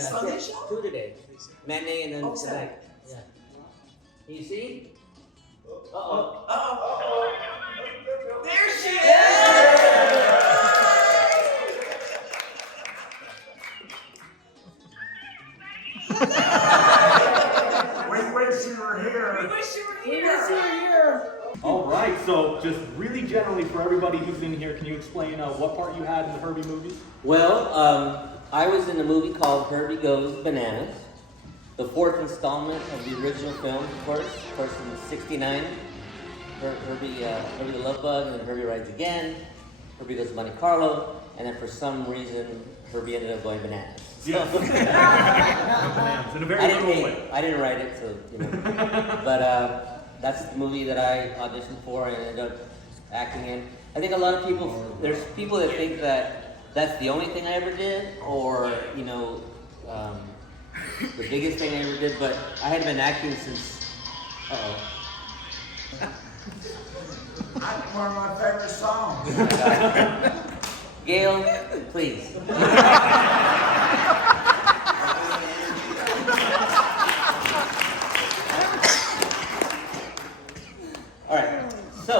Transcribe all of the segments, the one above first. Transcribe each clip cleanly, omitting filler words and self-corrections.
Sunday show? Two today. Matinee and then Saturday. tonight. Yeah. You see? There she is! We wish you were here. We wish you were here. All right, so just really generally for everybody who's in here, can you explain what part you had in the Herbie movies? Well, I was in a movie called Herbie Goes Bananas, the fourth installment of the original film, of course in '69. Herbie the Love Bug, and then Herbie Rides Again, Herbie Goes to Monte Carlo, and then for some reason, Herbie ended up going bananas. Yes. Bananas in a very literal way. I didn't write it, so but that's the movie that I auditioned for and ended up acting in. I think a lot of people, there's people that think that that's the only thing I ever did, or the biggest thing I ever did. But I had been acting since. That's one of my favorite songs. Gail, please. All right. So,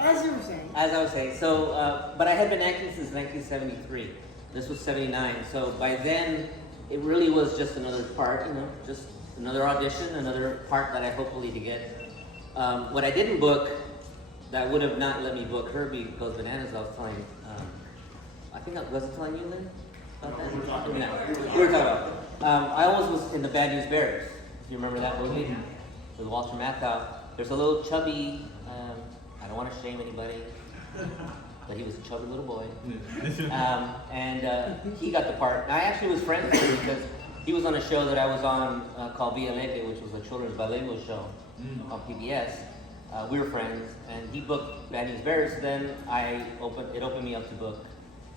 As you were saying. as I was saying, but I had been acting since 1973. This was '79. So by then, it really was just another part, just another audition, another part that I hopefully to get. What I didn't book, that would have not let me book Herbie Goes Bananas, I was telling, I think I wasn't telling you, Lynn, about that? We were talking about. I always was in the Bad News Bears. Do you remember that movie? With Walter Matthau. There's a little chubby, I don't want to shame anybody, but he was a chubby little boy. And he got the part. And I actually was friends with him because he was on a show that I was on called Via Lente, which was a children's bilingual show on PBS. We were friends, and he booked Bad News Bears. Then it opened me up to book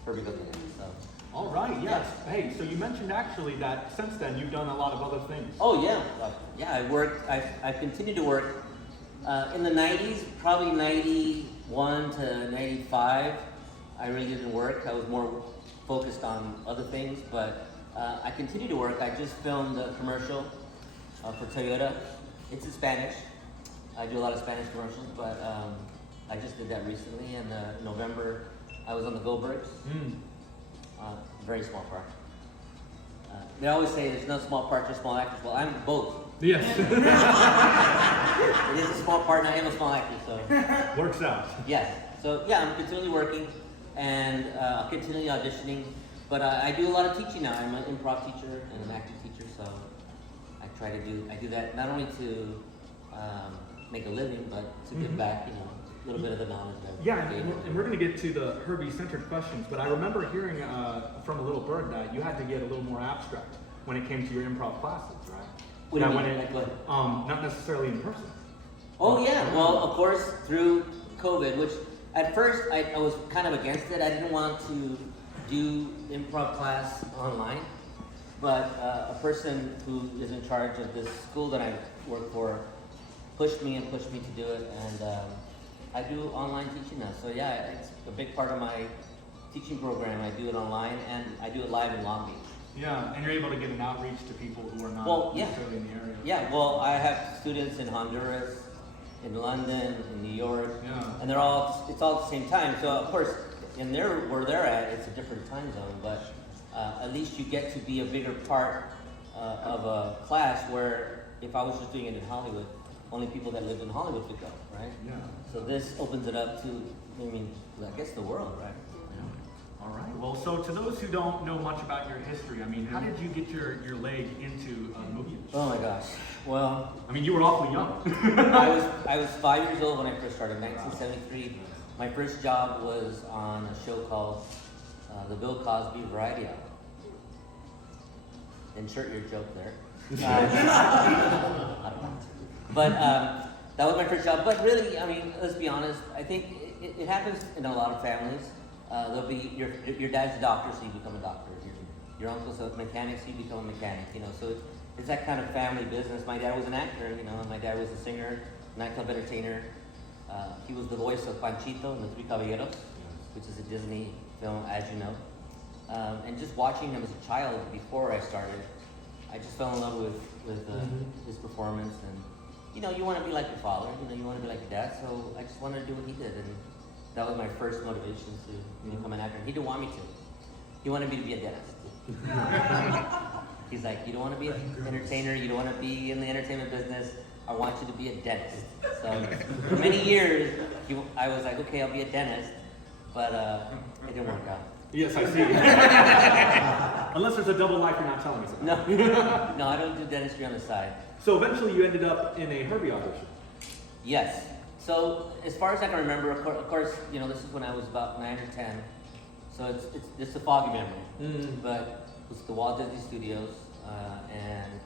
Herbie Goes Bananas. So. All right, yes. Hey, so you mentioned actually that since then you've done a lot of other things. Oh yeah, I worked. I've continued to work in the '90s, probably '91 to '95. I really didn't work. I was more focused on other things, but I continued to work. I just filmed a commercial for Toyota. It's in Spanish. I do a lot of Spanish commercials, but I just did that recently in November. I was on the Goldbergs. Very small part. They always say there's no small part, just small actors. Well, I'm both. Yes. It is a small part, and I am a small actor, so. Works out. Yes. So yeah, I'm continually working, and I'll continue auditioning. But I do a lot of teaching now. I'm an improv teacher and an acting teacher, so I do that not only to make a living, but to give back, a little bit of the knowledge that I've gained. And we're going to get to the Herbie-centered questions, but I remember hearing from a little bird that you had to get a little more abstract when it came to your improv classes, right? What do you mean? Like what? Not necessarily in person. Oh yeah, well of course through COVID, which at first I was kind of against it. I didn't want to do improv class online, but a person who is in charge of this school that I work for pushed me to do it, and I do online teaching now. So yeah, it's a big part of my teaching program. I do it online and I do it live in Long Beach. Yeah, and you're able to get an outreach to people who are not necessarily in the area. Yeah, well, I have students in Honduras, in London, in New York, and it's all at the same time. So of course, where they're at, it's a different time zone, but at least you get to be a bigger part of a class where if I was just doing it in Hollywood, only people that lived in Hollywood could go, right? Yeah. So this opens it up to, I guess the world, right? All right. Well, so to those who don't know much about your history, how did you get your leg into the movie industry? Oh my gosh. Well, you were awfully young. I was 5 years old when I first started, 1973. My first job was on a show called The Bill Cosby Variety Hour. Insert your joke there. But that was my first job. But really, let's be honest. I think it happens in a lot of families. There'll be your dad's a doctor, so you become a doctor. Your uncle's a mechanic, so you become a mechanic. So it's that kind of family business. My dad was an actor. And my dad was a singer, nightclub entertainer. He was the voice of Panchito in The Three Caballeros, which is a Disney film, as you know. And just watching him as a child before I started, I just fell in love with his performance. And you want to be like your father, you want to be like your dad. So I just wanted to do what he did, and that was my first motivation to become an actor. And he didn't want me to. He wanted me to be a dentist. He's like, you don't want to be an entertainer, you don't want to be in the entertainment business. I want you to be a dentist. So for many years, I was like, okay, I'll be a dentist, but it didn't work out. Yes, I see. Unless there's a double life you're not telling us about. No, I don't do dentistry on the side. So eventually you ended up in a Herbie audition. Yes. So as far as I can remember, of course, this is when I was about 9 or 10. So it's a foggy memory. But it was the Walt Disney Studios, and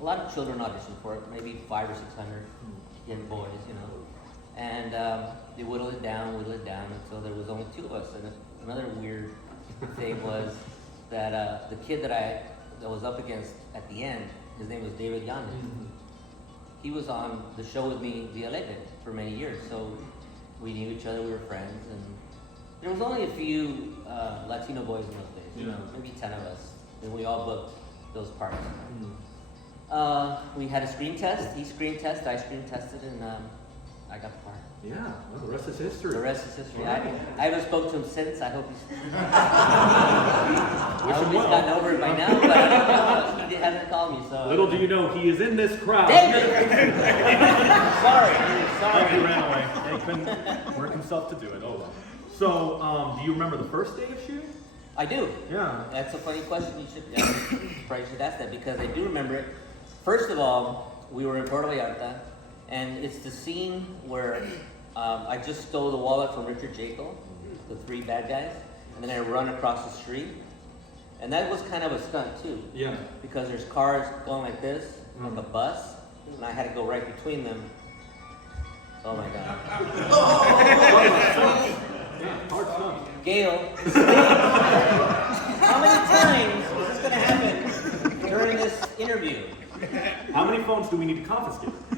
a lot of children auditioned for it, maybe 500 or 600 young boys, And they whittled it down until there was only 2 of us. And another weird thing was that the kid that was up against at the end, his name was David Yanez. He was on the show with me via Legend for many years, so we knew each other, we were friends, and there was only a few Latino boys in those days, maybe 10 of us, and we all booked those parts. We had a screen test, he screen tested, I screen tested, and I got the part. Yeah, well, the rest is history. The rest is history. I haven't spoken to him since. I hope he's gotten over it by now, but I don't know. He hasn't called me, so. Little do you know, he is in this crowd. David! Sorry. He ran away. He couldn't work himself to do it. Oh well. So, do you remember the first day of shooting? I do. Yeah. That's a funny question. You probably should ask that, because I do remember it. First of all, we were in Puerto Vallarta, and it's the scene where I just stole the wallet from Richard Jekyll, the 3 bad guys, and then I run across the street. And that was kind of a stunt too. Yeah. Because there's cars going like this, like a bus, and I had to go right between them. Oh my God. Yeah, hard stunt. Gail, how many times is this going to happen during this interview? How many phones do we need to confiscate? I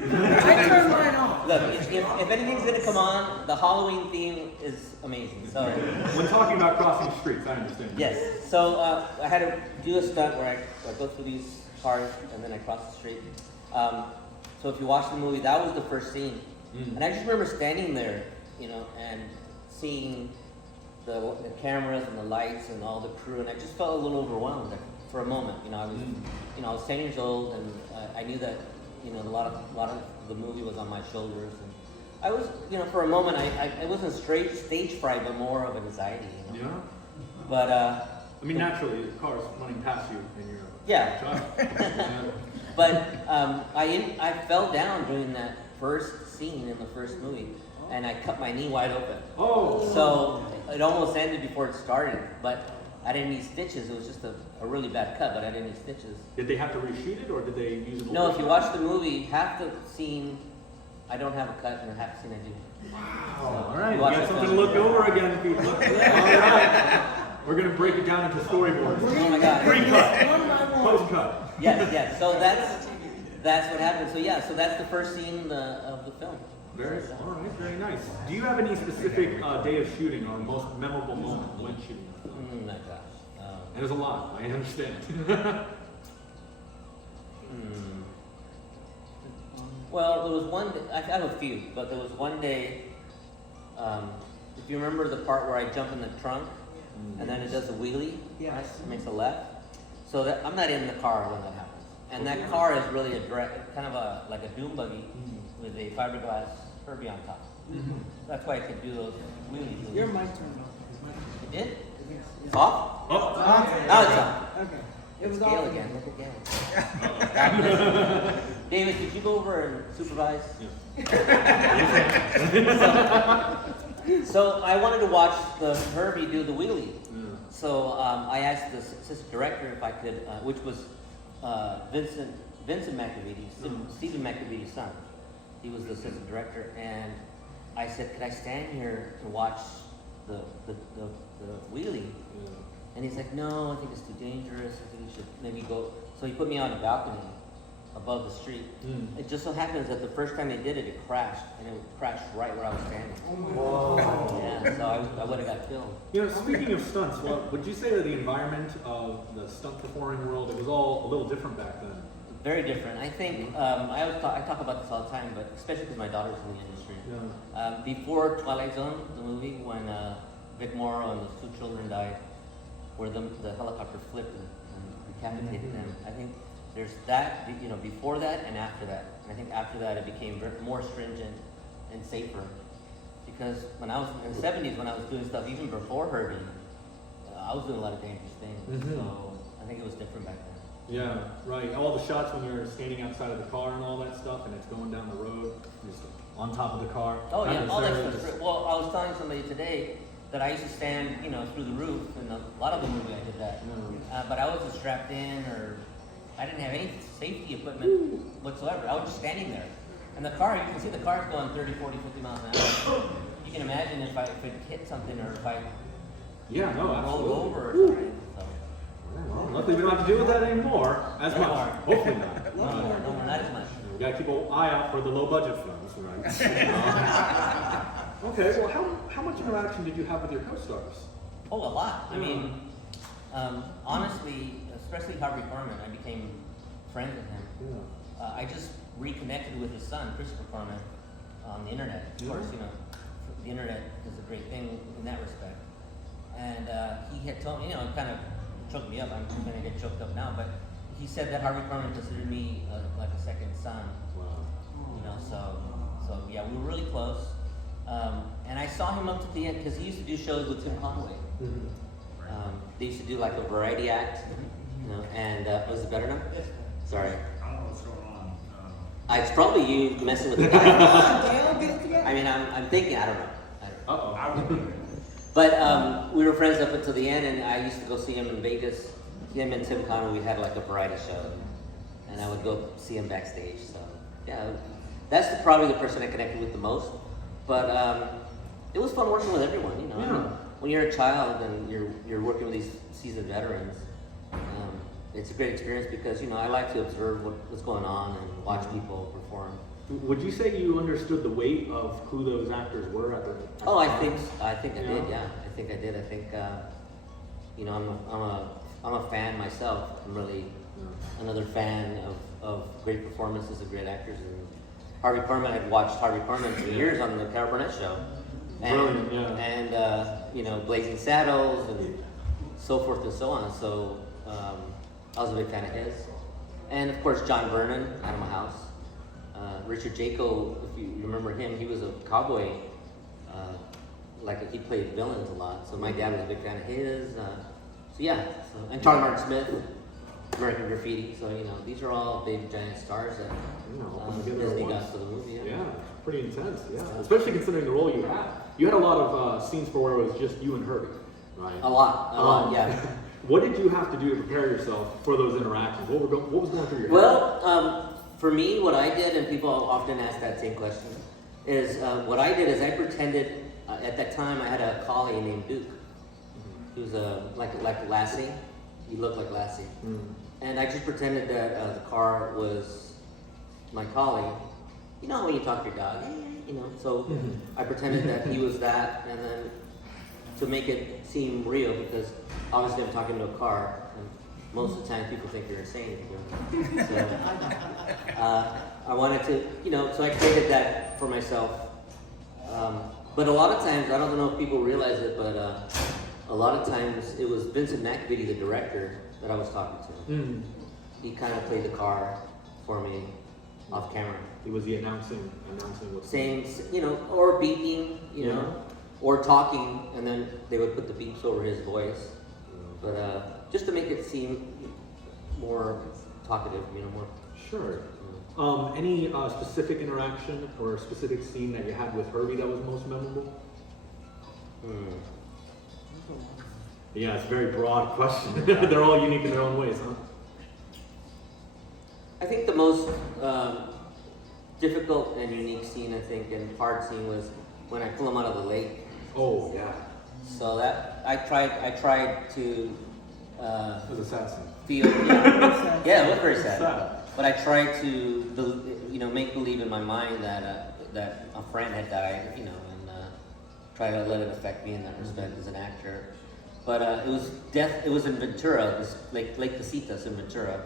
turned mine off. Look, if anything's going to come on, the Halloween theme is amazing. So when talking about crossing streets, I understand. Yes. So I had to do a stunt where I go through these cars and then I cross the street. So if you watch the movie, that was the first scene. And I just remember standing there, and seeing the cameras and the lights and all the crew, and I just felt a little overwhelmed for a moment. I was 10 years old, and I knew that a lot of the movie was on my shoulders, and I was for a moment I wasn't stage fright, but more of anxiety. Yeah. But I mean, naturally, the car's running past you, and you're yeah. a child. But I fell down during that first scene in the first movie, and I cut my knee wide open. Oh. So it almost ended before it started, but I didn't need stitches. It was just a really bad cut, but I didn't need stitches. Did they have to reshoot it, or did they use it? No, if you watch the movie, half the scene I don't have a cut, and half the scene I do. Wow. So, all right, we got something to look over again, people. All right. We're going to break it down into storyboards. Oh my God. Pre-cut. Post-cut. Yes. So that's what happened. So yeah, so that's the first scene of the film. All right, very nice. Do you have any specific day of shooting or most memorable moment when shooting? My gosh. There's a lot, I understand. Well, there was one day, I have a few, but there was one day, if you remember the part where I jump in the trunk, and then it does a wheelie, right? It makes a left. So that I'm not in the car when that happens. And that car is really kind of like a doom buggy with a fiberglass Herbie on top. That's why I could do those wheelies. Your mic turned off. It did? It's off? Oh. Now it's on. Okay. It It's was Gail off. again. Look at Gail. David, could you go over and supervise? So I wanted to watch the Herbie do the wheelie. So I asked the assistant director if I could, which was Vincent McAvity, Stephen McAvity's son. He was the assistant director, and I said, could I stand here and watch the wheelie? And he's like, no, I think it's too dangerous. I think you should maybe go. So he put me on a balcony, above the street. Mm. It just so happens that the first time they did it, it crashed, and it crashed right where I was standing. Whoa. Yeah, so I would have got killed. You know, speaking of stunts, well, would you say that the environment of the stunt performing world, it was all a little different back then? Very different. I think I talk about this all the time, but especially because my daughter's in the industry. Yeah. Before Twilight Zone, the movie, when Vic Morrow and the 2 children died, where the helicopter flipped and decapitated them. I think there's that, you know, before that and after that. And I think after that it became more stringent and safer. Because when I was in the 70s, when I was doing stuff even before Herbie, I was doing a lot of dangerous things. Mhm. So I think it was different back then. Yeah, right. All the shots when you're standing outside of the car and all that stuff, and it's going down the road, just on top of the car. Oh That yeah, was all that very- stuff. Well, I was telling somebody today that I used to stand, you know, through the roof, and a lot of the movie I did that. Yeah. But I wasn't strapped in, or I didn't have any safety equipment whatsoever. I was just standing there. And the car, you can see the car's going 30, 40, 50 miles an hour. You can imagine if it hit something, or if I Yeah, no, rolled absolutely. over or something. So, Well, luckily we don't have to deal with that anymore as No much. more. Hopefully not. no more, not as much. We gotta keep an eye out for the low budget films, right? Okay, well, how much interaction did you have with your co-stars? Oh, a lot. I Yeah. mean, honestly, especially Harvey Korman, I became friends with him. Yeah. I just reconnected with his son, Christopher Korman, on the internet. Of course, you know, the internet is a great thing in that respect. And he had told me, you know, it kind of choked me up. I'm going to get choked up now, but he said that Harvey Korman considered me like a second son. Wow. You know, so yeah, we were really close. And I saw him up to the end because he used to do shows with Tim Conway. They used to do like a variety act, you know, and was it better now? Sorry. I don't know what's going on. It's probably you messing with the guy. Dale, get it together. I mean, I'm thinking, I don't know. Uh-oh. I would. But we were friends up until the end, and I used to go see him in Vegas. Him and Tim Conway, we had like a variety show, and I would go see him backstage. So yeah, that's probably the person I connected with the most. But it was fun working with everyone. You know, I mean, when you're a child and you're working with these seasoned veterans, it's a great experience because you know I like to observe what's going on and watch people perform. Would you say you understood the weight of who those actors were at the Oh, I time? think I did. Yeah. Yeah, I think I did. I think you know I'm a fan myself. I'm really another fan of great performances of great actors. And Harvey Korman, I'd watched Harvey Korman for years on the Carol Burnett show, and Brilliant, yeah. and you know Blazing Saddles and so forth and so on. So I was a big fan of his, and of course John Vernon, Animal House. Richard Jaco, if you remember him, he was a cowboy. Like he played villains a lot. So my dad was a big fan of his. So yeah, and Charlie Martin Smith, American Graffiti. So you know, these are all big giant stars that You know, put together at Disney once. got for the movie. Yeah, pretty intense. Yeah, especially considering the role you had. You had a lot of scenes where it was just you and Herbie, right? A lot, yeah. What did you have to do to prepare yourself for those interactions? What was going through your head? Well, for me, what I did, and people often ask that same question, is what I did is I pretended. At that time, I had a collie named Duke. He was like Lassie. He looked like Lassie. And I just pretended that the car was my collie. You know how when you talk to your dog, you know. So I pretended that he was that, and then to make it seem real, because obviously I'm talking to a car, and most of the time people think you're insane. So I wanted to, you know, so I created that for myself. But a lot of times, I don't know if people realize it, but a lot of times it was Vincent McVitie, the director, that I was talking to. He kind of played the car for me off camera. It was the announcing what Saying, you know, or beeping, you know, or talking, and then they would put the beeps over his voice. But just to make it seem more talkative, you know, more. Sure. Any specific interaction or specific scene that you had with Herbie that was most memorable? Yeah, it's a very broad question. They're all unique in their own ways, huh? I think the most difficult and unique scene, I think, and hard scene was when I pull him out of the lake. Oh, yeah. So that I tried to It was a sad scene. feel. Yeah, it was very sad. Sad. but I tried to, make believe in my mind that a friend had died, and try to let it affect me in that respect as an actor. But it was death. It was in Ventura, Lake Casitas in Ventura,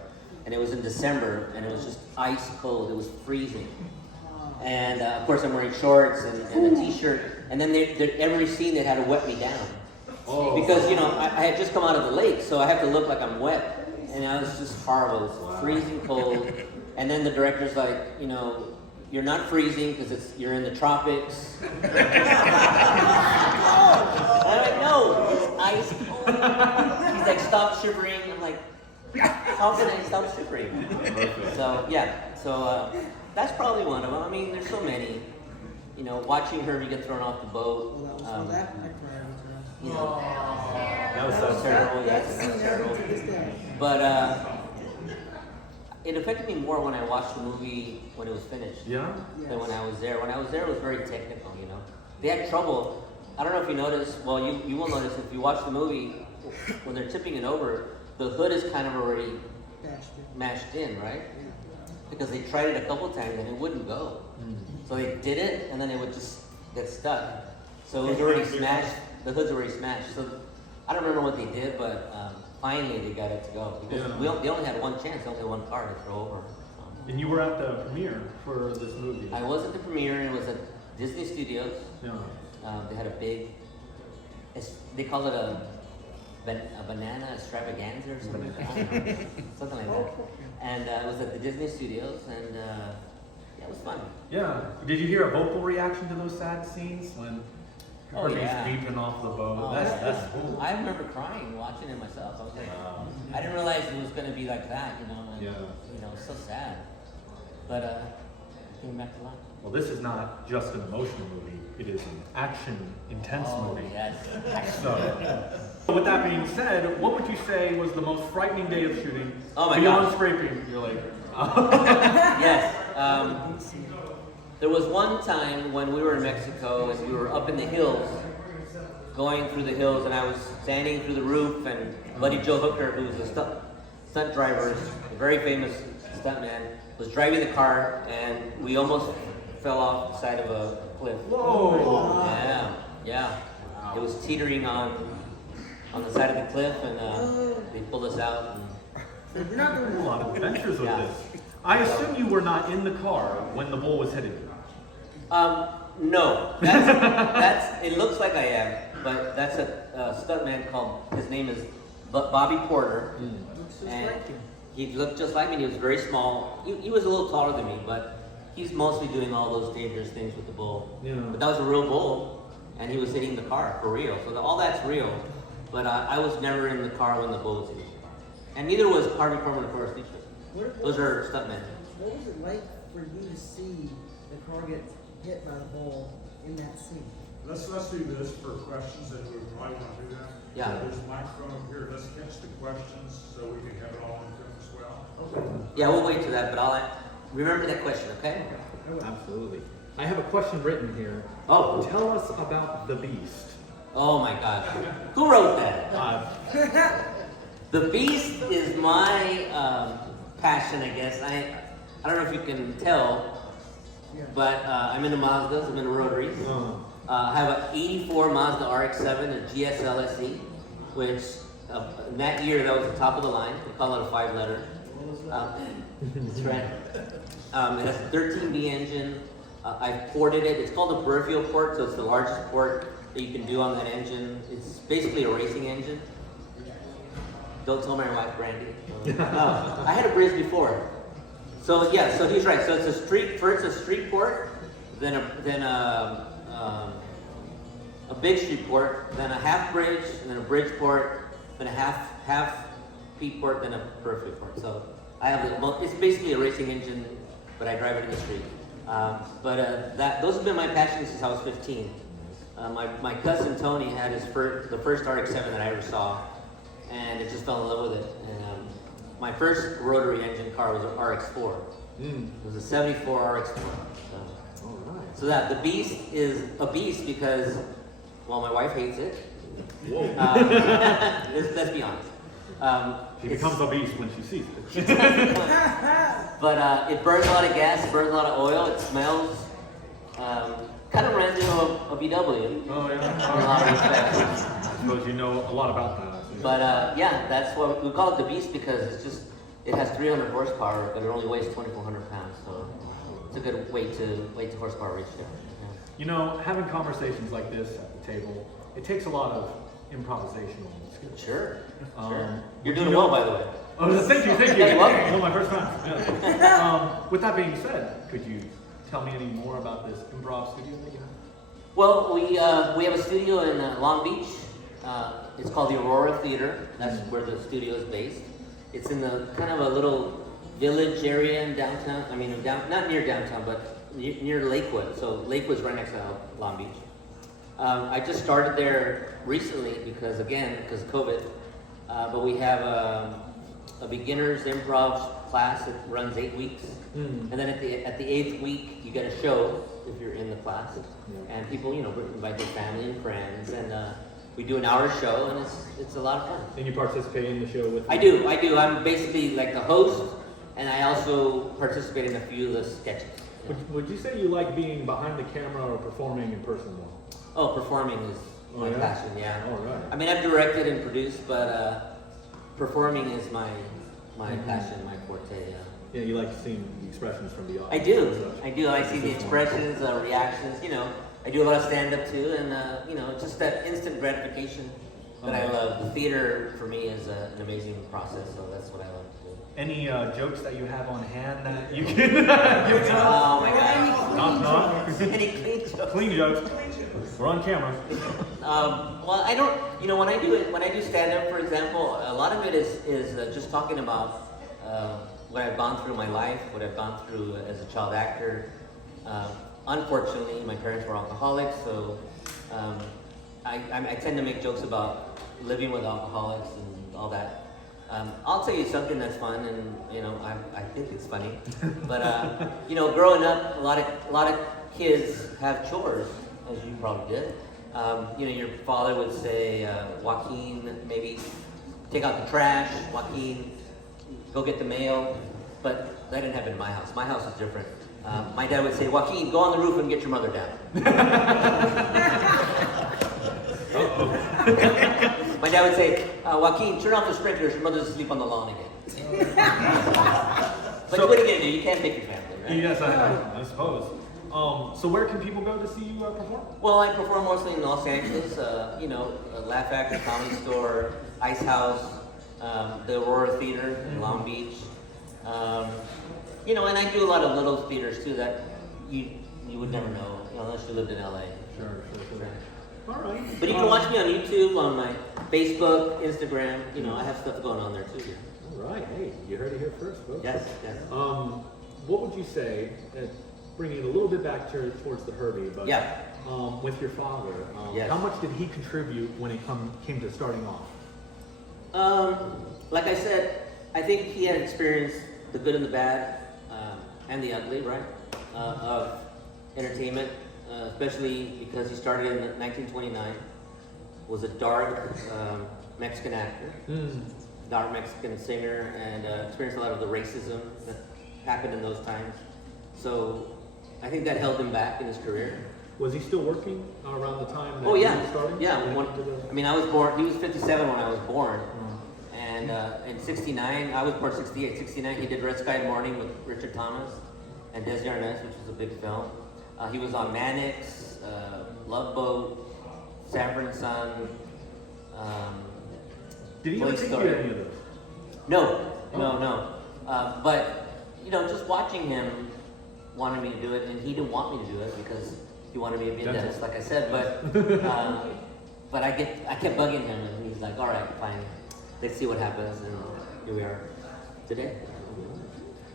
and it was in December, and it was just ice cold. It was freezing, and of course I'm wearing shorts and a t-shirt. And then every scene they had to wet me down, because I had just come out of the lake, so I have to look like I'm wet, and I was just horrible. It was freezing cold, and then the director's like, you're not freezing because you're in the tropics. I'm like, no, it's ice cold. He's like, stop shivering. I'm like, how can I stop shivering? So that's probably one of them. I mean, there's so many. Watching Herbie get thrown off the boat. Well, that was for that. I cried. That was so terrible. Yes, that was terrible. To this day. But it affected me more when I watched the movie when it was finished. Yeah? Than when I was there. When I was there, it was very technical, They had trouble. I don't know if you noticed, well, you will notice if you watch the movie, when they're tipping it over, the hood is kind of already mashed in, right? Because they tried it a couple times and it wouldn't go. So they did it and then it would just get stuck. So it was already smashed, the hood's already smashed. So I don't remember what they did, but finally they got it to go. Because they only had one chance, only one car to throw over. And you were at the premiere for this movie. I was at the premiere, and it was at Disney Studios. Yeah. They had a big, they call it a banana extravaganza or something like that. Something like that. And it was at the Disney Studios, and it was fun. Yeah. Did you hear a vocal reaction to those sad scenes when Herbie's yeah. beeping off the boat? Oh, That's cool. I remember crying watching it myself. I was like, I didn't realize it was going to be like that, and, it's so sad. But it came back to life. Well, this is not just an emotional movie. It is an action, intense movie. Yes. So, with that being said, what would you say was the most frightening day of shooting? Oh my Beyond gosh. scraping, you're like, Yes. There was one time when we were in Mexico and we were up in the hills, going through the hills, and I was standing through the roof, and Buddy Joe Hooker, who was a stunt driver, a very famous stuntman, was driving the car, and we almost fell off the side of a cliff. whoa. Yeah. It was teetering on the side of the cliff, and they pulled us out. You're not doing A lot of adventures with Yeah. this. I assume you were not in the car when the bull was hitting you. No. That's. It looks like I am, but that's a stuntman called. His name is Bobby Porter, and he looked just like me. And he was very small. He was a little taller than me, but he's mostly doing all those dangerous things with the bull. Yeah. But that was a real bull, and he was hitting the car for real. So all that's real. But I was never in the car when the bull was hitting the car, and neither was Harvey Korman or Forrest Beach. Those are stuntmen. What was it like for you to see the car get hit by the bull in that scene? Let's do this for questions, and we probably want to do that. Yeah. There's a microphone over here. Let's catch the questions so we can have it all in film as well. Okay. Yeah, we'll wait to that, but I'll remember that question, okay? Absolutely. I have a question written here. Oh. Tell us about The Beast. Oh my gosh. Who wrote that? The Beast is my passion, I guess. I don't know if you can tell, but I'm into Mazdas, I'm into rotaries. I have an 84 Mazda RX-7, a GSL SE, which in that year, that was the top of the line. We call it a 5-letter. That's right. It has a 13B engine. I've ported it. It's called a peripheral port, so it's the largest port that you can do on that engine. It's basically a racing engine. Don't tell my wife, Brandy. I had a Briz before. So yeah, so he's right. So it's a street port, then a big street port, then a half bridge, and then a bridge port, then a half peak port, then a peripheral port. So I have it's basically a racing engine, but I drive it in the street. Those have been my passion since I was 15. My cousin Tony had the first RX-7 that I ever saw, and I just fell in love with it. And my first rotary engine car was an RX-4. It was a 74 RX-4. So that the Beast is a beast because, well, my wife hates it. Whoa. Let's be honest. She becomes a beast when she sees it. But it burns a lot of gas, it burns a lot of oil, it smells. Kind of reminds me of a VW. Oh In a yeah. lot of respects. I suppose you know a lot about that. But yeah, that's what we call it the Beast because it has 300 horsepower, but it only weighs 2,400 pounds. So it's a good weight to horsepower ratio. Yeah. You know, having conversations like this at the table, it takes a lot of improvisational skills. Sure. Um, You're doing well, by the way. Oh, thank you. Yeah, you're welcome. One of my first times. Yeah. With that being said, could you tell me any more about this improv studio that you have? Well, we have a studio in Long Beach. It's called the Aurora Theater. That's where the studio is based. It's in the kind of a little village area in downtown. I mean, not near downtown, but near Lakewood. So Lakewood's right next to Long Beach. I just started there recently because of COVID. But we have a beginner's improv class that runs 8 weeks. And then at the 8th week, you get a show if you're in the class. And people, invite their family and friends. And we do an hour show, and it's a lot of fun. And you participate in the show with I do. I'm basically like the host, and I also participate in a few of the sketches. Would you say you like being behind the camera or performing in person more? Oh, performing is my passion, yeah. All right. I mean, I've directed and produced, but performing is my passion, my forte, yeah. Yeah, you like seeing the expressions from the I audience. do. I see the expressions, reactions, I do a lot of stand-up too, and, just that instant gratification that I love. The theater, for me, is an amazing process, so that's what I love to do. Any jokes that you have on hand that you can you tell? Oh my God. Not. Any clean jokes? Clean jokes. We're on camera. Well, I don't, when I do stand-up, for example, a lot of it is just talking about what I've gone through in my life, what I've gone through as a child actor. Unfortunately, my parents were alcoholics, so I tend to make jokes about living with alcoholics and all that. I'll tell you something that's fun, and I think it's funny. But growing up, a lot of kids have chores, as you probably did. Your father would say, Joaquin, maybe take out the trash. Joaquin, go get the mail. But that didn't happen in my house. My house is different. My dad would say, Joaquin, go on the roof and get your mother down. My dad would say, Joaquin, turn off the sprinklers, your mother's asleep on the lawn again. But what are you going to do? You can't pick your family, right? Yes, I suppose. So where can people go to see you perform? Well, I perform mostly in Los Angeles, Laugh Factory, Comedy Store, Ice House, the Aurora Theater in Long Beach. And I do a lot of little theaters too that you would never know, unless you lived in LA. Sure. All right. But you can watch me on YouTube, on my Facebook, Instagram. I have stuff going on there too. All right. Hey, you heard it here first, folks. Yes. What would you say, bringing it a little bit back towards the Herbie, but with your father, Yes. how much did he contribute when it came to starting off? Like I said, I think he had experienced the good and the bad, and the ugly, right, of entertainment, especially because he started in 1929, was a dark Mexican actor, dark Mexican singer, and experienced a lot of the racism that happened in those times. So I think that held him back in his career. Was he still working around the time that Oh yeah, he was starting? yeah. I was born. He was 57 when I was born, and in '69, I was born '68. '69, he did Red Sky Morning with Richard Thomas and Desi Arnaz, which was a big film. He was on Mannix, Love Boat, Sanford and Son. Did he ever Police take you Story. to any of those? No. But just watching him wanted me to do it, and he didn't want me to do it because he wanted me to be a dentist, like I said. But I kept bugging him, and he's like, "All right, fine. Let's see what happens." And here we are today.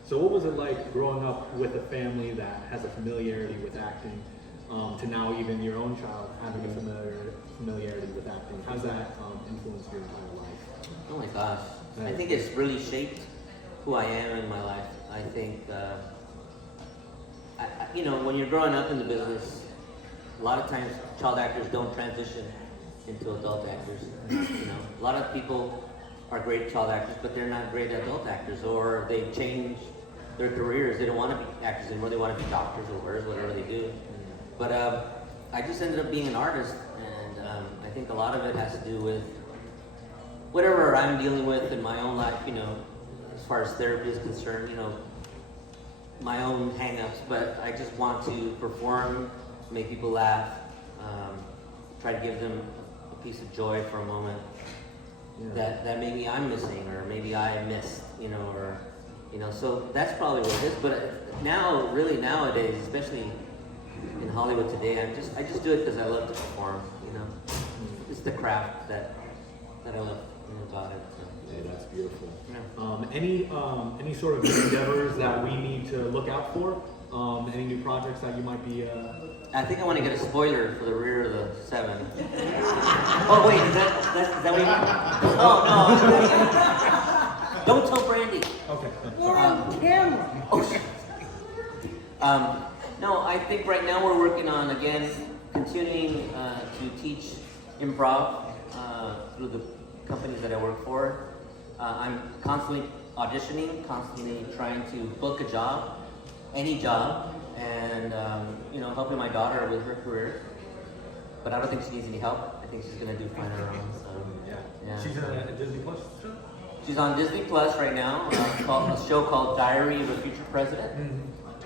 So what was it like growing up with a family that has a familiarity with acting, to now even your own child having a familiarity with acting? How's that influenced your entire life? Oh my gosh. I think it's really shaped who I am in my life. I think, when you're growing up in the business, a lot of times child actors don't transition into adult actors. A lot of people are great child actors, but they're not great adult actors, or they change their careers. They don't want to be actors anymore. They want to be doctors or lawyers, whatever they do. But I just ended up being an artist, and I think a lot of it has to do with whatever I'm dealing with in my own life, as far as therapy is concerned, my own hang-ups, but I just want to perform, make people laugh, try to give them a piece of joy for a moment that maybe I'm missing, or maybe I missed, so that's probably what it is. But now, really nowadays, especially in Hollywood today, I just do it because I love to perform, It's the craft that I love about it. So. Hey, that's beautiful. Yeah. Any sort of endeavors that we need to look out for? Any new projects that you might be? I think I want to get a spoiler for the rear of the 7. Oh wait, is that what you mean? Oh no! Don't tell Brandy. Okay. We're on camera. Oh shit. No, I think right now we're working on again continuing to teach improv through the companies that I work for. I'm constantly auditioning, constantly trying to book a job, any job, and helping my daughter with her career. But I don't think she needs any help. I think she's gonna do fine on her own. So yeah. She's in a Disney Plus show? She's on Disney Plus right now. Called a show called Diary of a Future President.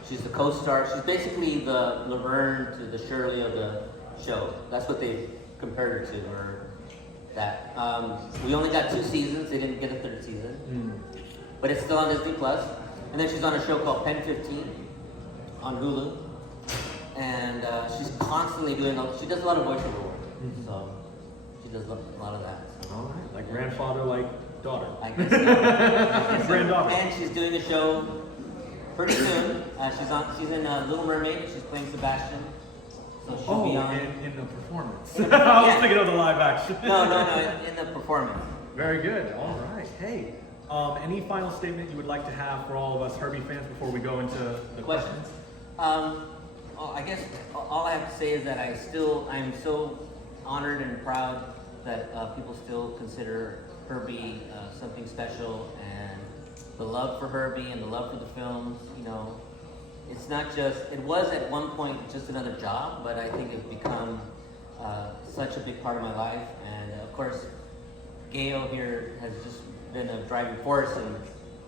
She's the co-star. She's basically the Laverne to the Shirley of the show. That's what they compared her to, or that. We only got 2 seasons. They didn't get a 3rd season, but it's still on Disney Plus. And then she's on a show called Pen 15 on Hulu, and she's constantly doing. She does a lot of voiceover work, so she does a lot of that. So. All right, like grandfather, like daughter. I guess so. Granddaughter. And she's doing a show pretty soon. She's in Little Mermaid. She's playing Sebastian. So she'll be on. In the performance. I was Yeah. thinking of the live action. No, in the performance. Very good. All right. Hey, any final statement you would like to have for all of us Herbie fans before we go into the questions? I guess all I have to say is that I'm so honored and proud that people still consider Herbie something special, and the love for Herbie and the love for the films, it's not just, it was at one point just another job, but I think it's become such a big part of my life. And of course, Gail here has just been a driving force in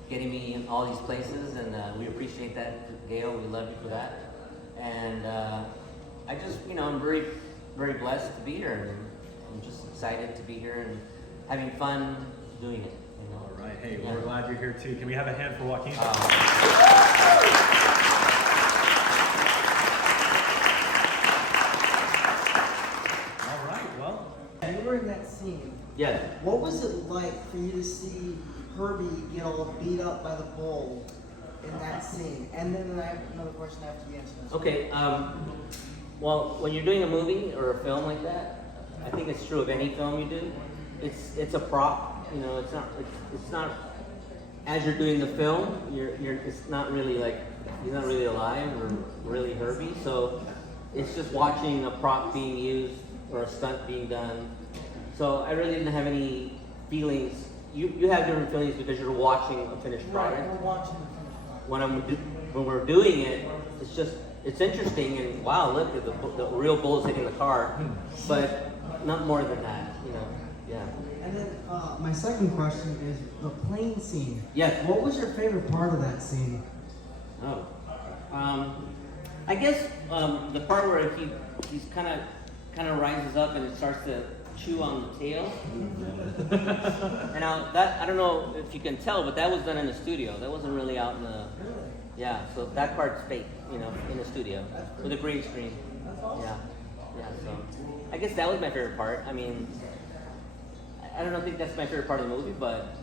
getting me in all these places, and we appreciate that, Gail. We love you for that. And I just, I'm very, very blessed to be here, and I'm just excited to be here and having fun doing it. All right. Hey, we're glad you're here too. Can we have a hand for Joaquin? All right. Well, You were in that scene. Yes. What was it like for you to see Herbie get all beat up by the bull in that scene? And then I have another question after you answer this. Okay, well, when you're doing a movie or a film like that, I think it's true of any film you do. It's a prop, it's not, as you're doing the film, it's not really like, he's not really alive or really Herbie, so it's just watching a prop being used or a stunt being done. So I really didn't have any feelings. You have different feelings because you're watching a finished product. Right, we're watching the finished product. When we're doing it, it's interesting, and wow, look at the real bull's hitting the car, but not more than that, yeah. And then my second question is the plane scene. Yes. What was your favorite part of that scene? Oh, I guess the part where he's kind of rises up and it starts to chew on the tail. And I don't know if you can tell, but that was done in the studio. That wasn't really out in the. Yeah, so that part's fake, in the studio with a green screen. Yeah. So I guess that was my favorite part. I mean, I don't think that's my favorite part of the movie, but.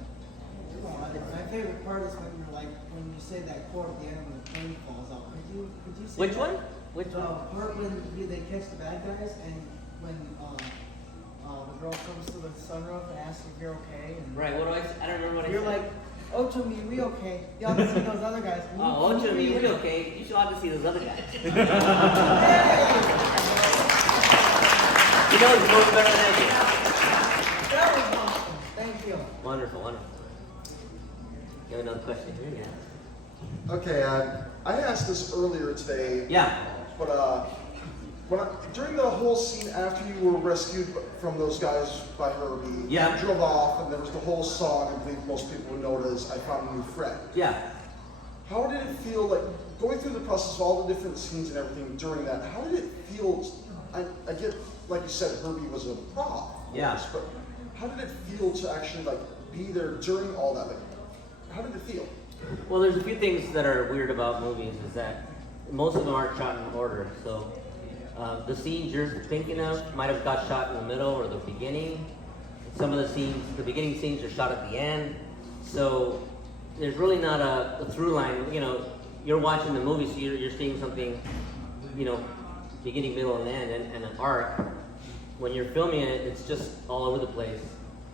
My favorite part is when you say that quote at the end when the plane falls out. Could you say Which that? one? Which The one? part when they catch the bad guys and when the girl comes to the sunroof and asks if you're okay. And Right. What do I don't remember what I you're said. like, Ocho mi, we okay. You ought to see those other guys. Oh, Ocho me, we okay. You should ought to see those other guys. Hey! He knows both better than I do. That was awesome. Thank you. Wonderful, wonderful. You have another question here? Yeah. Okay, I asked this earlier today. Yeah. But during the whole scene after you were rescued from those guys by Herbie, Yeah. you drove off, and there was the whole song. I believe most people would know it as "I Found a New Friend." Yeah. How did it feel like going through the process of all the different scenes and everything during that? How did it feel? I get, like you said, Herbie was a prop. Yeah. But how did it feel to actually like be there during all that? Like, how did it feel? Well, there's a few things that are weird about movies is that most of them aren't shot in order. So the scenes you're thinking of might have got shot in the middle or the beginning. Some of the scenes, the beginning scenes are shot at the end. So there's really not a through line. You know, you're watching the movie, so you're seeing something, you know, beginning, middle, and end, and an arc. When you're filming it, it's just all over the place.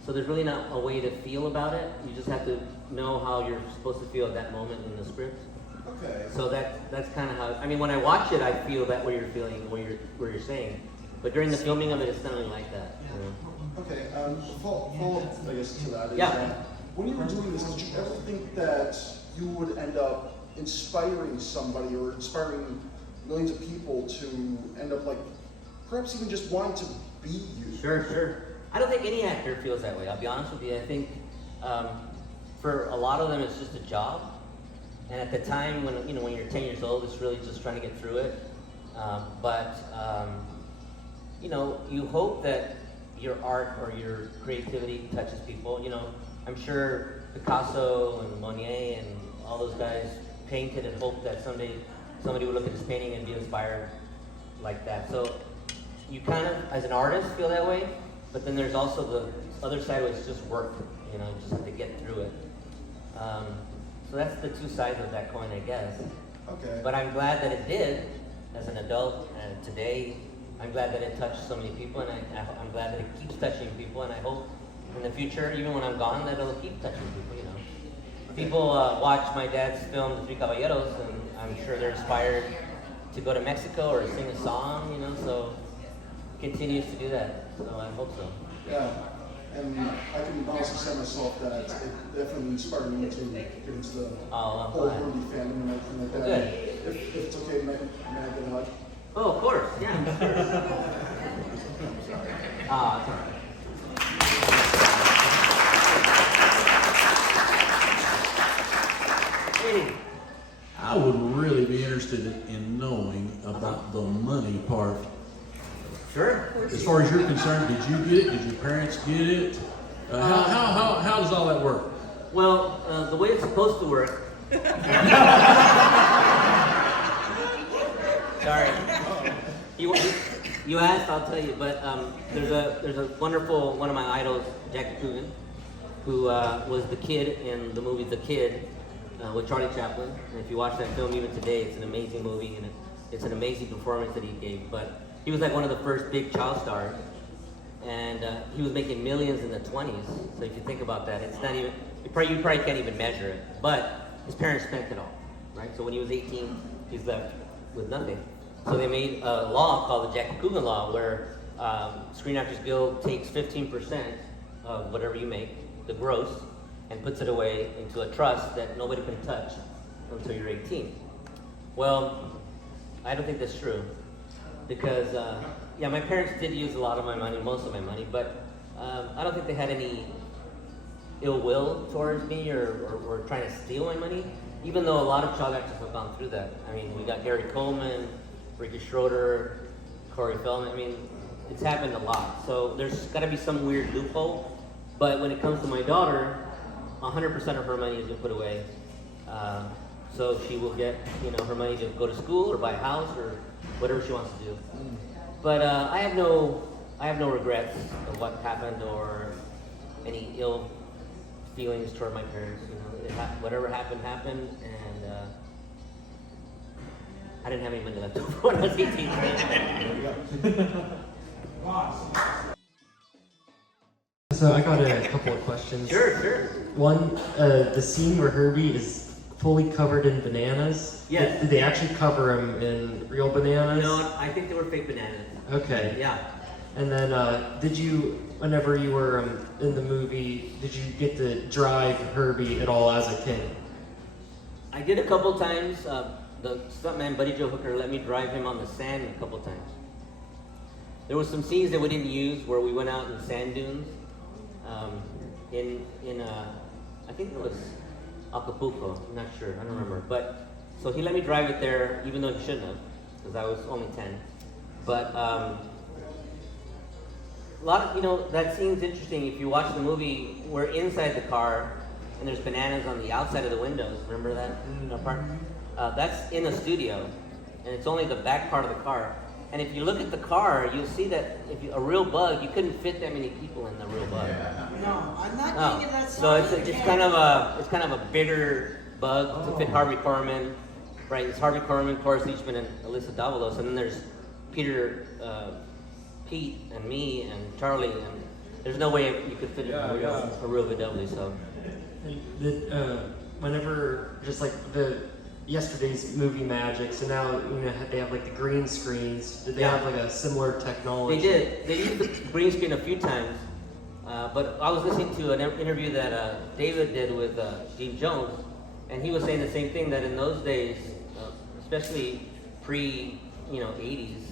So there's really not a way to feel about it. You just have to know how you're supposed to feel at that moment in the script. Okay. So that's kind of how. I mean, when I watch it, I where you're feeling, where you're saying. But during the filming of it, it's not really like that. You know? Okay. Follow up, I guess, to that. Is Yeah. that when you were doing this, did you ever think that you would end up inspiring somebody or inspiring millions of people to end up like, perhaps even just wanting to be you? Sure. I don't think any actor feels that way. I'll be honest with you. I think for a lot of them, it's just a job. And at the time when you're 10 years old, it's really just trying to get through it. But you hope that your art or your creativity touches people. You know, I'm sure Picasso and Monet and all those guys painted and hoped that someday somebody would look at his painting and be inspired like that. So you kind of, as an artist, feel that way. But then there's also the other side where it's just work. You know, just have to get through it. So that's the two sides of that coin, I guess. Okay. But I'm glad that it did as an adult, and today I'm glad that it touched so many people, and I'm glad that it keeps touching people, and I hope in the future, even when I'm gone, that it'll keep touching people, you know. People watch my dad's film, The Three Caballeros, and I'm sure they're inspired to go to Mexico or sing a song, you know, so it continues to do that, so I hope so. Yeah. And I can honestly say myself that it definitely inspired me to get into the whole glad. Herbie fandom and everything like that. Good. If it's okay, may I get a hug? Oh, of course, yeah. Of course. It's all right. Hey. I would really be interested in knowing about the money part. Sure. As far as you're concerned, did you get it? Did your parents get it? How does all that work? Well, the way it's supposed to work. Sorry. You asked, I'll tell you. But there's a wonderful one of my idols, Jackie Coogan, who was the kid in the movie The Kid with Charlie Chaplin. And if you watch that film even today, it's an amazing movie and it's an amazing performance that he gave. But he was like one of the first big child stars, and he was making millions in the 20s. So if you think about that, it's not even, you probably can't even measure it. But his parents spent it all, right? So when he was 18, he's left with nothing. So they made a law called the Jackie Coogan Law, where Screen Actors Guild takes 15% of whatever you make, the gross, and puts it away into a trust that nobody can touch until you're 18. Well, I don't think that's true. Because, my parents did use a lot of my money, most of my money, but I don't think they had any ill will towards me or were trying to steal my money, even though a lot of child actors have gone through that. I mean, we got Gary Coleman, Ricky Schroeder, Corey Feldman. I mean, it's happened a lot. So there's got to be some weird loophole. But when it comes to my daughter, 100% of her money has been put away. So she will get, her money to go to school or buy a house or whatever she wants to do. But I have no regrets of what happened or any ill feelings toward my parents. Whatever happened, and I didn't have any money left over when I was 18. So I got a couple of questions. Sure. One, the scene where Herbie is fully covered in bananas. Yes. Did they actually cover him in real bananas? No, I think they were fake bananas. Okay. Yeah. And then, did you whenever you were in the movie, did you get to drive Herbie at all as a kid? I did a couple times. The stuntman Buddy Joe Hooker let me drive him on the sand a couple times. There were some scenes that we didn't use where we went out in sand dunes. I think it was Acapulco. I'm not sure. I don't remember. But so he let me drive it there, even though he shouldn't have, because I was only 10. But a lot of that scene's interesting. If you watch the movie, we're inside the car, and there's bananas on the outside of the windows. Remember that part? That's in a studio, and it's only the back part of the car. And if you look at the car, you'll see that a real bug, you couldn't fit that many people in the real bug. No, I'm not No. thinking that. So it's kind of a bigger bug to fit Harvey Korman, right? It's Harvey Korman, Cloris Leachman, and Alyssa Davalos, and then there's Peter, Pete, and me, and Charlie, and there's no way you could fit a real VW. So Whenever just like yesterday's movie magic, so now they have like the green screens. Did they have like a similar technology? they did. They used the green screen a few times, but I was listening to an interview that David did with Gene Jones, and he was saying the same thing, that in those days, especially pre 80s,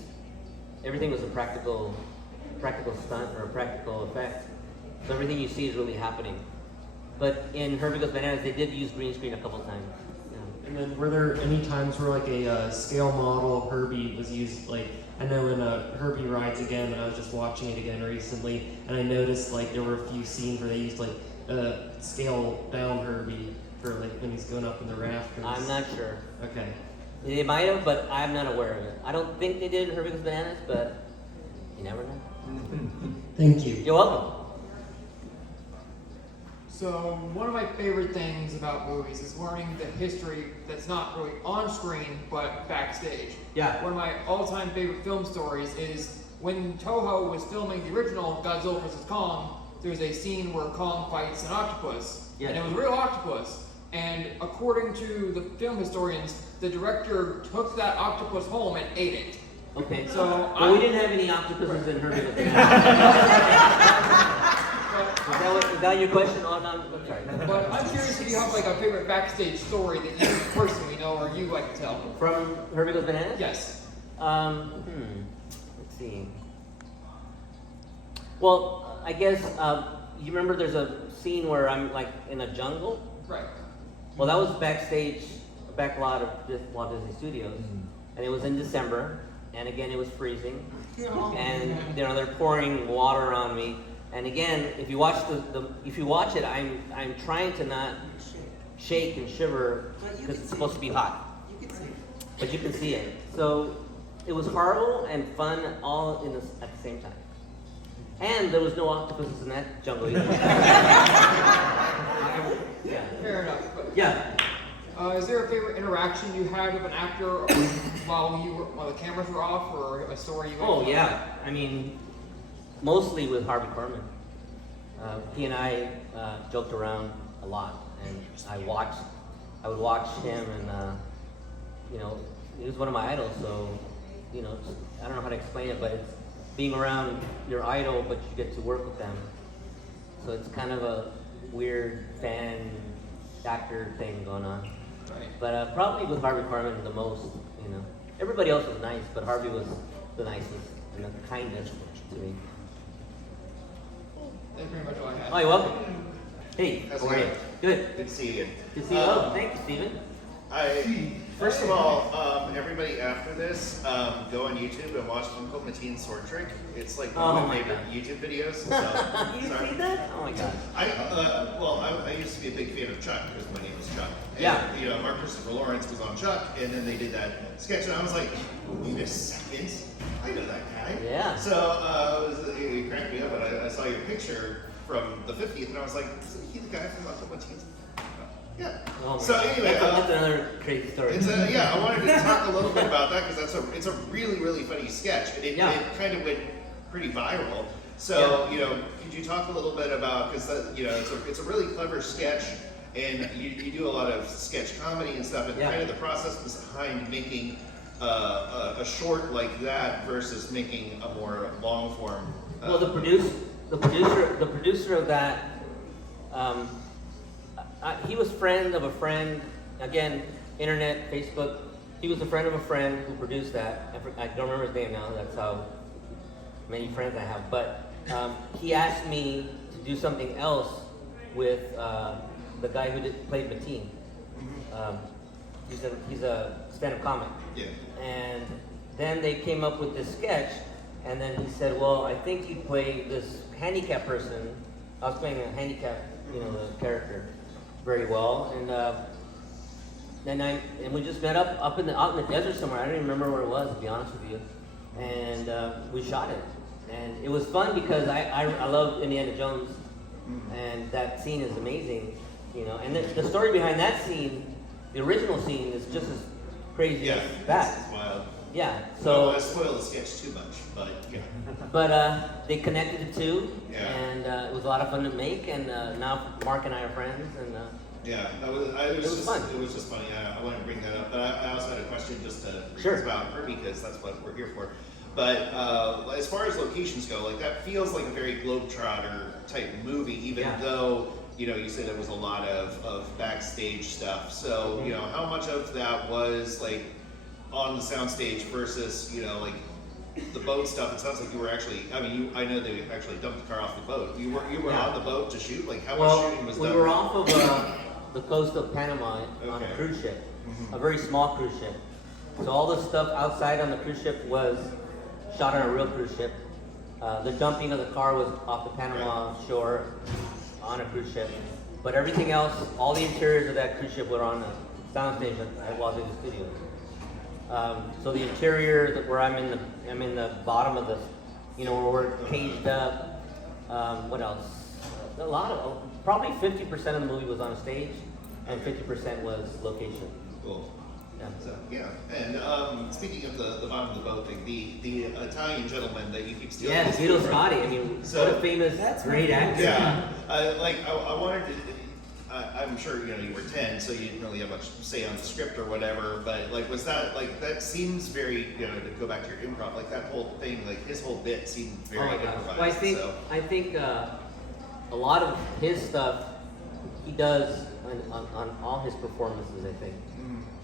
everything was a practical stunt or a practical effect. So everything you see is really happening. But in Herbie Goes Bananas, they did use green screen a couple times. And then were there any times where like a scale model of Herbie was used? Like I know in Herbie Rides Again, I was just watching it again recently, and I noticed like there were a few scenes where they used like scale down Herbie for like when he's going up in the rafters. I'm not sure. Okay. They might have, but I'm not aware of it. I don't think they did in Herbie Goes Bananas, but you never know. Thank you. You're welcome. So one of my favorite things about movies is learning the history that's not really on screen, but backstage. Yeah. One of my all-time favorite film stories is when Toho was filming the original Godzilla vs. Kong, there's a scene where Kong fights an octopus. Yeah. And it was a real octopus. And according to the film historians, the director took that octopus home and ate it. Okay. So But we didn't have any octopuses in Herbie Goes Bananas. Is that your question? Oh, no, I'm sorry. But I'm curious if you have like a favorite backstage story that you personally know or you like to tell. From Herbie Goes Bananas? Yes. Let's see. Well, I guess you remember there's a scene where I'm like in a jungle. Right. Well, that was backstage, a back lot of Walt Disney Studios, and it was in December, and again it was freezing, and they're pouring water on me. And again, if you watch if you watch it, I'm trying to not shake and shiver because it's supposed to be hot. But you can see it. So it was horrible and fun all at the same time. And there was no octopuses in that jungle either. Yeah. Fair enough. But Yeah. is there a favorite interaction you had with an actor while the cameras were off, or a story you? Oh yeah. I mean, mostly with Harvey Korman. He and I joked around a lot, and I would watch him, and he was one of my idols. So, I don't know how to explain it, but it's being around your idol, but you get to work with them. So it's kind of a weird fan actor thing going on. Right. But probably with Harvey Korman the most. Everybody else was nice, but Harvey was the nicest and the kindest to me. That's pretty much all I had. Oh, you're welcome. Hey, How's how it are you? going? Good. Good to see you again. Good to see you. Oh, thank you, Steven. First of all, everybody after this, go on YouTube and watch Uncle Mateen's Sword Trick. It's like one of my favorite YouTube videos. So, You sorry. see that? Oh my gosh. I used to be a big fan of Chuck because my name is Chuck. And, Yeah. Mark Christopher Lawrence was on Chuck, and then they did that sketch, and I was like, wait a second, I know that guy. Yeah. So it cracked me up, and I saw your picture from the 50th, and I was like, is he the guy from Uncle Mateen's? Yeah. Oh my So God. anyway, that's another crazy story. I wanted to talk a little bit about that because it's a really, really funny sketch, and it kind of went pretty viral. So could you talk a little bit about, because it's a really clever sketch, and you do a lot of sketch comedy and stuff, and kind of the process behind making a short like that versus making a more long form. Well, the the producer of that, he was friend of a friend. Again, internet, Facebook. He was a friend of a friend who produced that. I don't remember his name now. That's how many friends I have. But he asked me to do something else with the guy who played Mateen. He's a stand-up comic. Yeah. And then they came up with this sketch, and then he said, "Well, I think you play this handicapped person." I was playing a handicapped, the character very well, and we just met up out in the desert somewhere. I don't even remember where it was, to be honest with you. And we shot it, and it was fun because I love Indiana Jones, and that scene is amazing, And the story behind that scene, the original scene, is just as crazy as that. It's wild. Yeah. I So. don't want to spoil the sketch too much, but yeah. But they connected the two, Yeah. and it was a lot of fun to make. And now Mark and I are friends, and Yeah, it was fun. It was just funny. I wanted to bring that up, but I also had a question just to Sure. about Herbie because that's what we're here for. But as far as locations go, like that feels like a very globetrotter type movie, even though you said it was a lot of backstage stuff. So how much of that was like on the soundstage versus like the boat stuff? It sounds like you were actually. I mean, I know they actually dumped the car off the boat. You were on the boat to shoot. Like how much shooting was done? We were off of the coast of Panama on a cruise ship, a very small cruise ship. So all the stuff outside on the cruise ship was shot on a real cruise ship. The dumping of the car was off the Panama shore on a cruise ship. But everything else, all the interiors of that cruise ship were on a soundstage at Wazoo Studios. So the interior where I'm in the bottom of the, where we're caged up. What else? Probably 50% of the movie was on stage, and 50% was location. Cool. Yeah. So and speaking of the bottom of the boat thing, the Italian gentleman that you keep stealing. Yeah, Vito Scotti. I mean, what a famous, great actor. Yeah, I wanted to. I'm sure you were 10, so you didn't really have much say on the script or whatever. But was that that seems very to go back to your improv, that whole thing, his whole bit seemed very improvised. Well, I think a lot of his stuff he does on all his performances.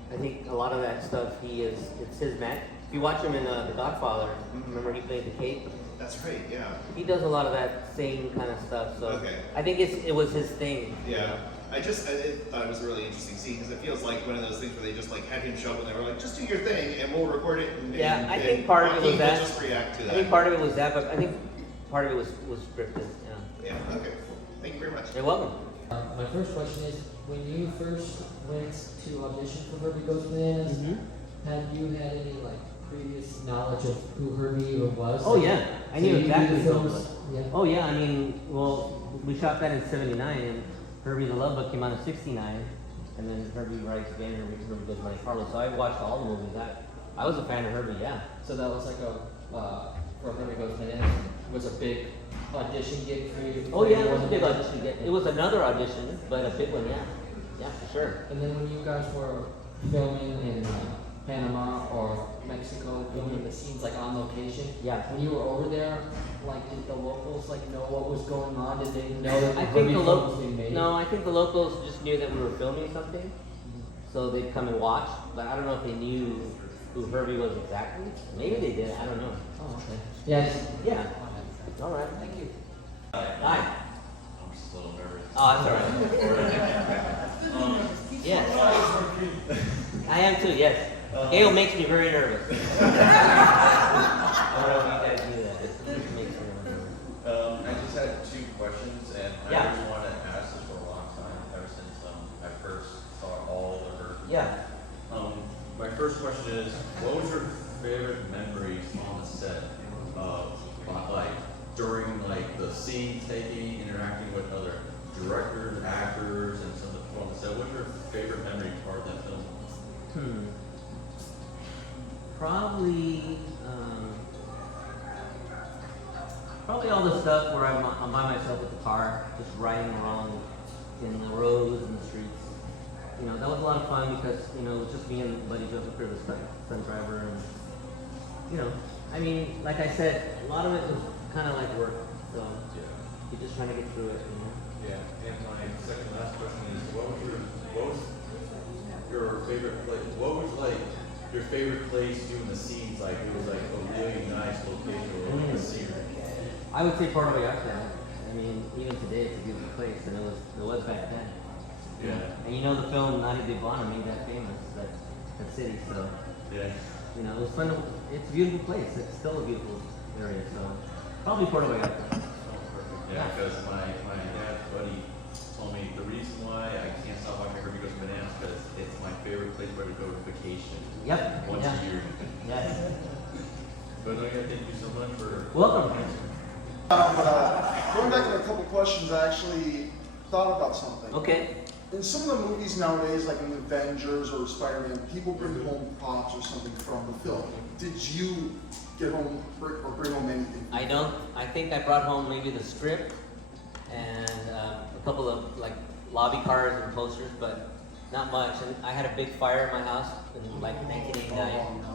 I think a lot of that stuff it's his man. If you watch him in The Godfather, remember he played the Cape? That's right, yeah. He does a lot of that same kind of stuff. So Okay. I think it was his thing. Yeah. I thought it was a really interesting scene because it feels like one of those things where they just had him show up and they were like, just do your thing and we'll record it. I think part of it was that. Just react to that. I think part of it was that, but I think part of it was scripted. Yeah. Okay. Thank you very much. You're welcome. My first question is, when you first went to audition for Herbie Goes Bananas, had you had any previous knowledge of who Herbie was? Oh yeah, I knew exactly who it films. was. Yeah. Oh yeah, I mean, we shot that in '79, and Herbie the Love Bug came out in '69, and then Herbie Writes Banner, Herbie Goes Monte Carlo. So I watched all the movies. I was a fan of Herbie, yeah. So that was for Herbie Goes Bananas, was a big audition gig for you? Oh yeah, it was a big audition gig. It was another audition, but a big one, yeah. Yeah, for sure. And then when you guys were filming in Panama or Mexico, filming the scenes on location, when you were over there, did the locals know what was going on? Did they know that I think the locals being made? No, I think the locals just knew that we were filming something, so they'd come and watch. But I don't know if they knew who Herbie was exactly. Maybe they did. I don't know. Oh, okay. Yes. Yeah. All right. Thank you. Hi. I'm just a little nervous. Oh, that's all right. Yes. I am too, yes. Gail makes me very nervous. I don't know if you guys knew that. It makes me nervous. I just had two questions, and Yeah. I just wanted to ask this for a long time, ever since I first saw all of her. Yeah. My first question is, what was your favorite memory on the set of, during the scene taking, interacting with other directors, actors, and some of the people on the set? What's your favorite memory part of that film? Probably all the stuff where I'm by myself with the car, just riding around in the roads and the streets. That was a lot of fun because, it was just me and Buddy Joseph, the stunt driver, and, I mean, like I said, a lot of it was kind of like work, so, you're just trying to get through it, you know? Yeah, and my second last question is, what was your favorite place? What was like your favorite place doing the scenes? Like it was like a really nice location or like a scenery. I would say Puerto Vallarta. I mean, even today it's a beautiful place, and it was back then. Yeah. And you know the film Nani de Bana made that famous, that city, so. Yeah. You know, it was fun. It's a beautiful place. It's still a beautiful area, so probably Puerto Vallarta. Yeah, because my dad's buddy told me the reason why I can't stop watching Herbie Goes Bananas because it's my favorite place where to go to vacation. Yep. Once a year. Yes. But no, yeah, thank you so much for Welcome. Going back to a couple questions, I actually thought about something. Okay. In some of the movies nowadays, like in Avengers or Spider-Man, people bring home props or something from the film. Did you get home or bring home anything? I don't. I think I brought home maybe the script and a couple of like lobby cards and posters, but not much. And I had a big fire in my house in like 1989.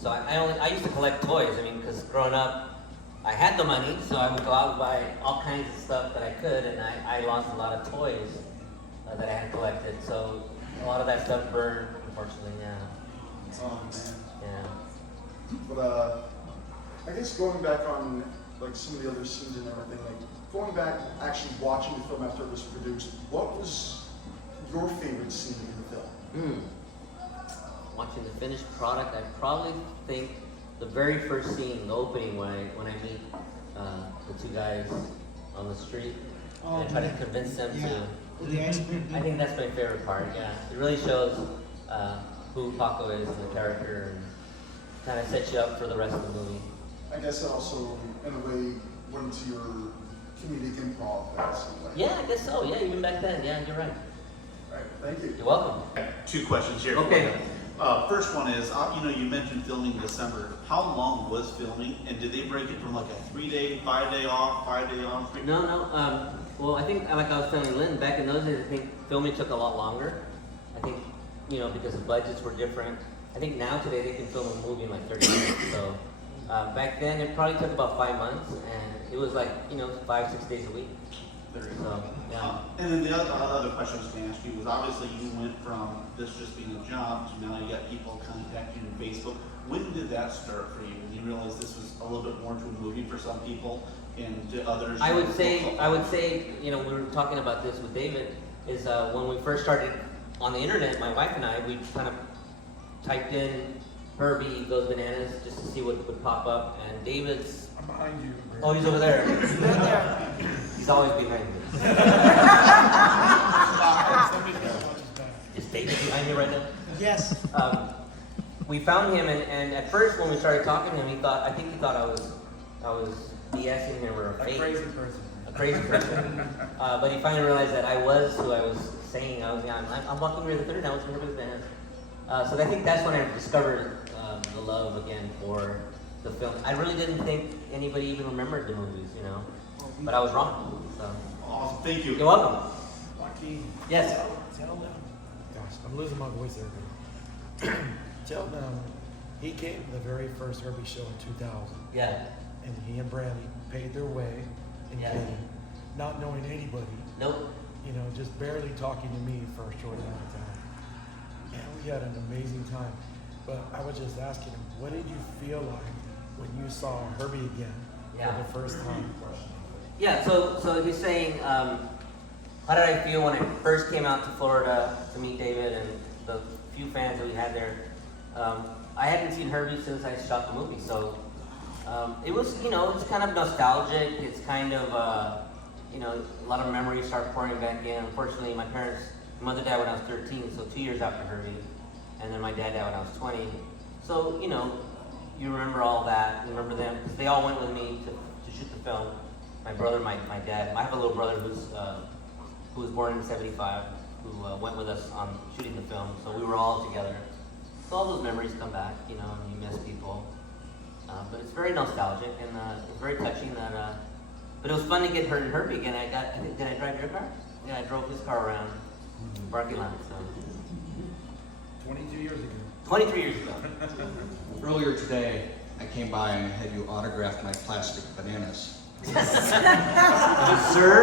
So I used to collect toys. I mean, because growing up, I had the money, so I would go out and buy all kinds of stuff that I could, and I lost a lot of toys that I had collected. So a lot of that stuff burned, unfortunately. Yeah. Oh man. Yeah. But I guess going back on like some of the other scenes and everything, like going back actually watching the film after it was produced, what was your favorite scene in the film? Watching the finished product, I probably think the very first scene, the opening, when I meet the two guys on the street, and I try to convince them to. I think that's my favorite part. Yeah, it really shows who Paco is and the character, and kind of sets you up for the rest of the movie. I guess it also, in a way, went into your comedic improv in some way. Yeah, I guess so. Yeah, even back then. Yeah, you're right. All right, thank you. You're welcome. Two questions here. Okay. First one is, you mentioned filming in December. How long was filming, and did they break it from like a 3-day, 5-day off, 5-day on? No. Well, I think, like I was telling Lynn, back in those days, I think filming took a lot longer. I think, because the budgets were different. I think now today they can film a movie in like 30 minutes. So back then it probably took about 5 months, and it was like 5-6 days a week. So yeah. And then the other question I was going to ask you was, obviously you went from this just being a job to now you got people contacting you on Facebook. When did that start for you? When you realized this was a little bit more to a movie for some people and to others? I would say, we were talking about this with David, is when we first started on the internet, my wife and I, we kind of typed in Herbie Goes Bananas just to see what would pop up, and David's... I'm behind you. Oh, he's over there. He's always behind me. Is David behind me right now? Yes. We found him, and at first when we started talking to him, I think he thought I was BSing him or a crazy person. But he finally realized that I was who I was saying. I'm walking around the third. I was going to do that. So I think that's when I discovered the love again for the film. I really didn't think anybody even remembered the movies, but I was wrong. So. Awesome, thank you. You're welcome. Joaquin. Yes. Tell them. Gosh, I'm losing my voice there. Tell them he came to the very first Herbie show in 2000. Yeah. And he and Brandy paid their way in getting, not knowing anybody. Nope. Just barely talking to me for a short amount of time. And we had an amazing time. But I was just asking him, what did you feel like when you saw Herbie again for the first time? Yeah, so he's saying, how did I feel when I first came out to Florida to meet David and the few fans that we had there? I hadn't seen Herbie since I shot the movie, so it was, it's kind of nostalgic. It's kind of, a lot of memories start pouring back in. Unfortunately, my mother died when I was 13, so 2 years after Herbie, and then my dad died when I was 20. So, you remember all that. You remember them, because they all went with me to shoot the film. My brother, my dad. I have a little brother who was born in '75, who went with us on shooting the film. So we were all together. So all those memories come back, and you miss people. But it's very nostalgic, and it's very touching that. But it was fun to get her and Herbie again. Did I drive your car? Yeah, I drove his car around the parking lot. So 22 years ago. 23 years ago. Earlier today, I came by and had you autograph my plastic bananas. Sir,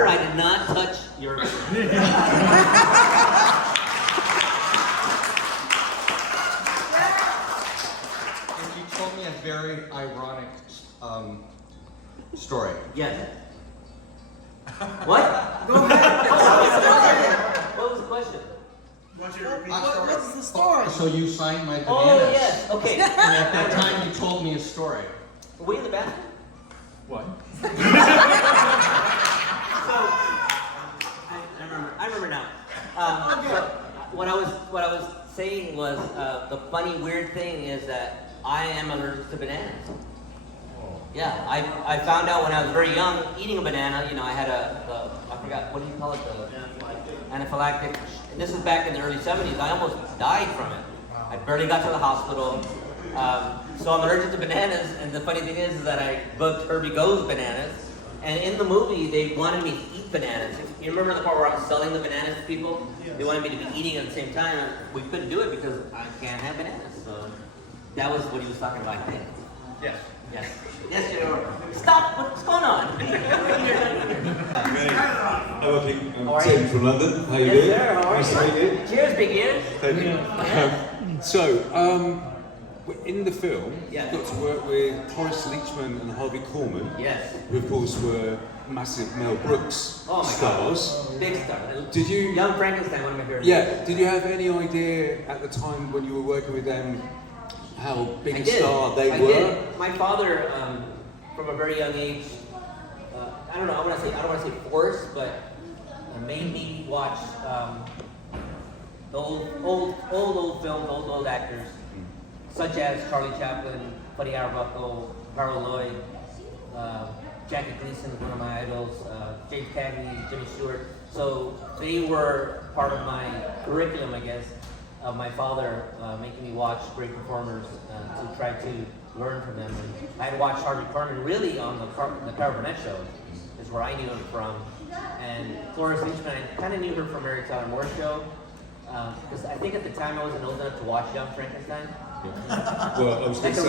I did not touch your. And you told me a very ironic story. Yes. What? Go ahead. What was the question? What's the story? So you signed my bananas. Oh yes. Okay. And at that time you told me a story. Were we in the bathroom? What? I remember now. So what I was saying was the funny weird thing is that I am allergic to bananas. Yeah, I found out when I was very young eating a banana. You know, I had I forgot what do you call it, the anaphylactic. And this is back in the early 70s. I almost died from it. I barely got to the hospital. So I'm allergic to bananas, and the funny thing is that I booked Herbie Goes Bananas, and in the movie they wanted me to eat bananas. You remember the part where I was selling the bananas to people? Yes. They wanted me to be eating at the same time. We couldn't do it because I can't have bananas. So that was what he was talking about, I think. Yes. Yes. Yes, you're. Stop! What's going on? I'm Tim from London. How you doing? Yes, sir. How are Nice to meet you. Cheers, big ears. Thank you. In the film, you got to work with Horace Leachman and Harvey Korman, who of course were massive Mel Brooks stars. God. Big star. Did you? Young Frankenstein, one of my favorites. Yeah. Did you have any idea at the time when you were working with them how big a star they were? Did. My father, from a very young age, I don't want to say forced, but made me watch the old films, old actors, such as Charlie Chaplin, Buddy Arbuckle, Harold Lloyd, Jackie Gleason, one of my idols, James Cagney, Jimmy Stewart. So they were part of my curriculum, I guess, of my father making me watch great performers to try to learn from them. And I had watched Harvey Korman really on the Carol Burnett show, is where I knew him from. And Florence Leachman, I kind of knew her from Mary Tyler Moore's show, because I think at the time I wasn't old enough to watch Young Frankenstein. Well, I was going to say.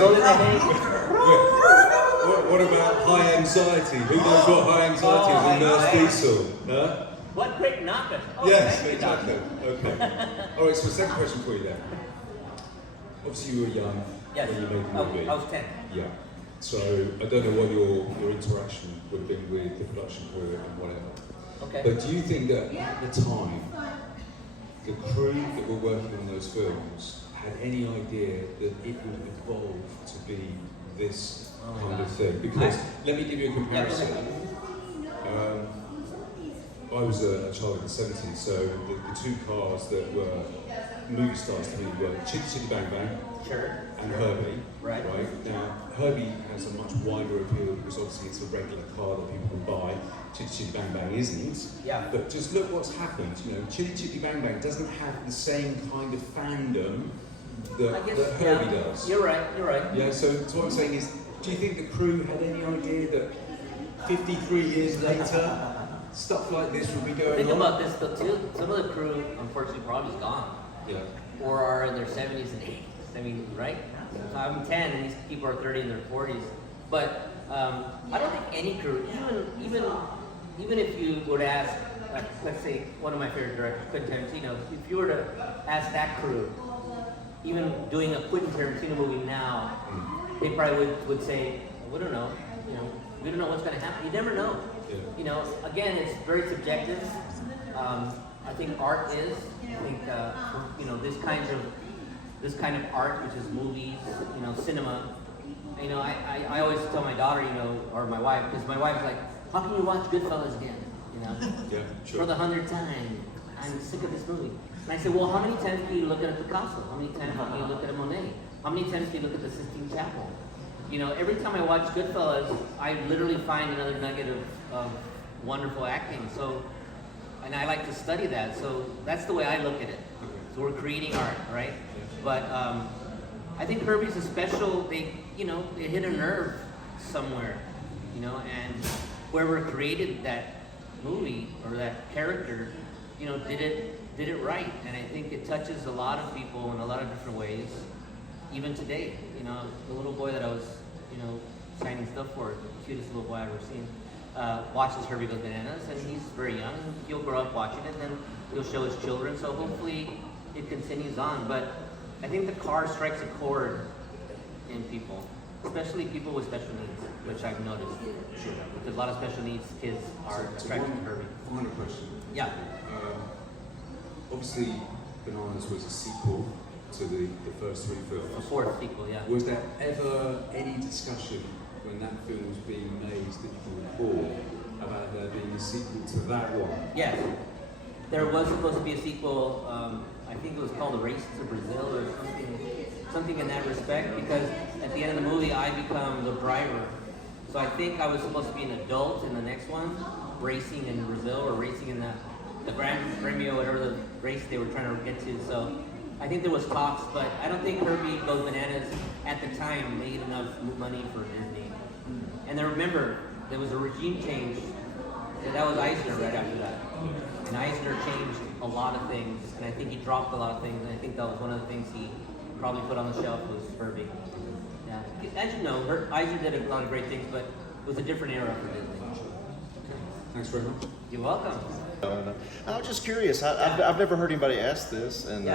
What about high anxiety? Who knows what high anxiety is in Nurse Diesel? Huh? What great knocker! Oh, Yes, thank you, exactly. Doctor. Okay. All right. So, second question for you then. Obviously, you were young Yes. when you made the movie. I was 10. Yeah. So, I don't know what your interaction would have been with the production crew and whatever. Okay. But do you think that at the time, the crew that were working on those films had any idea that it would evolve to be this kind of thing? Because let me give you a comparison. I was a child in the 70s, so the two cars that were movie stars to me were Chitty Chitty Bang Bang and Herbie. Right. Now, Herbie has a much wider appeal because obviously it's a regular car that people can buy. Chitty Chitty Bang Bang isn't. Yeah. But just look what's happened. You know, Chitty Chitty Bang Bang doesn't have the same kind of fandom that Herbie does. You're right. Yeah, so what I'm saying is, do you think the crew had any idea that 53 years later, stuff like this would be going on? Think about this though too. Some of the crew, unfortunately, probably gone. Yeah. Or are in their 70s and 80s. I mean, right? So I'm 10, and these people are 30 in their 40s. But I don't think any crew, even if you would ask, let's say one of my favorite directors, Quentin Tarantino, if you were to ask that crew, even doing a Quentin Tarantino movie now, they probably would say, we don't know. You know, we don't know what's going to happen. You never know. Yeah. You know, again, it's very subjective. I think art is. I think you know, this kind of art, which is movies, you know, cinema. You know, I always tell my daughter, you know, or my wife, because my wife's like, how can you watch Goodfellas again? You know, yeah, sure. For the 100th time. I'm sick of this movie. And I said, well, how many times can you look at a Picasso? How many times can you look at a Monet? How many times can you look at the Sistine Chapel? You know, every time I watch Goodfellas, I literally find another nugget of wonderful acting. So, and I like to study that. So that's the way I look at it. So we're creating art, right? But I think Herbie's a special. They hit a nerve somewhere, you know, and whoever created that movie or that character, you know, did it right. And I think it touches a lot of people in a lot of different ways, even today. You know, the little boy that I was, you know, signing stuff for, the cutest little boy I've ever seen. watches Herbie Goes Bananas, and he's very young. He'll grow up watching it, and then he'll show his children. So hopefully it continues on. But I think the car strikes a chord in people, especially people with special needs, which I've noticed. Because a lot of special needs kids are attracted to Herbie. Final question. Yeah. Obviously, Bananas was a sequel to the first three films. A fourth sequel, yeah. Was there ever any discussion when that film was being made that you can recall about there being a sequel to that one? Yes. There was supposed to be a sequel, I think it was called The Race to Brazil or something in that respect, because at the end of the movie I become the driver. So I think I was supposed to be an adult in the next one, racing in Brazil or racing in the Grand Premio, whatever the race they were trying to get to. So I think there was talks, but I don't think Herbie Goes Bananas at the time made enough money for Disney. And then remember, there was a regime change. That was Eisner right after that. And Eisner changed a lot of things, and I think he dropped a lot of things, and I think that was one of the things he probably put on the shelf was Herbie. Yeah. As you know, Eisner did a lot of great things, but it was a different era for Disney. Thanks very much. You're welcome. I was just curious. I've never heard anybody ask this, and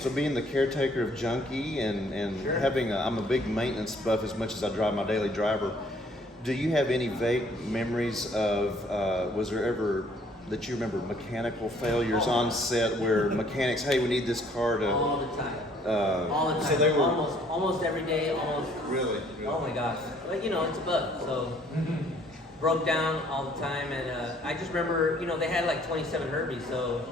so being the caretaker of Junkie and Sure. having I'm a big maintenance buff as much as I drive my daily driver. Do you have any vague memories of was there ever that you remember mechanical failures on set where mechanics, hey, we need this car to All the time. All the time. So they were almost every day. Almost. Really? Oh my gosh. But you know, it's a bug. So broke down all the time, and I just remember, you know, they had like 27 Herbies, so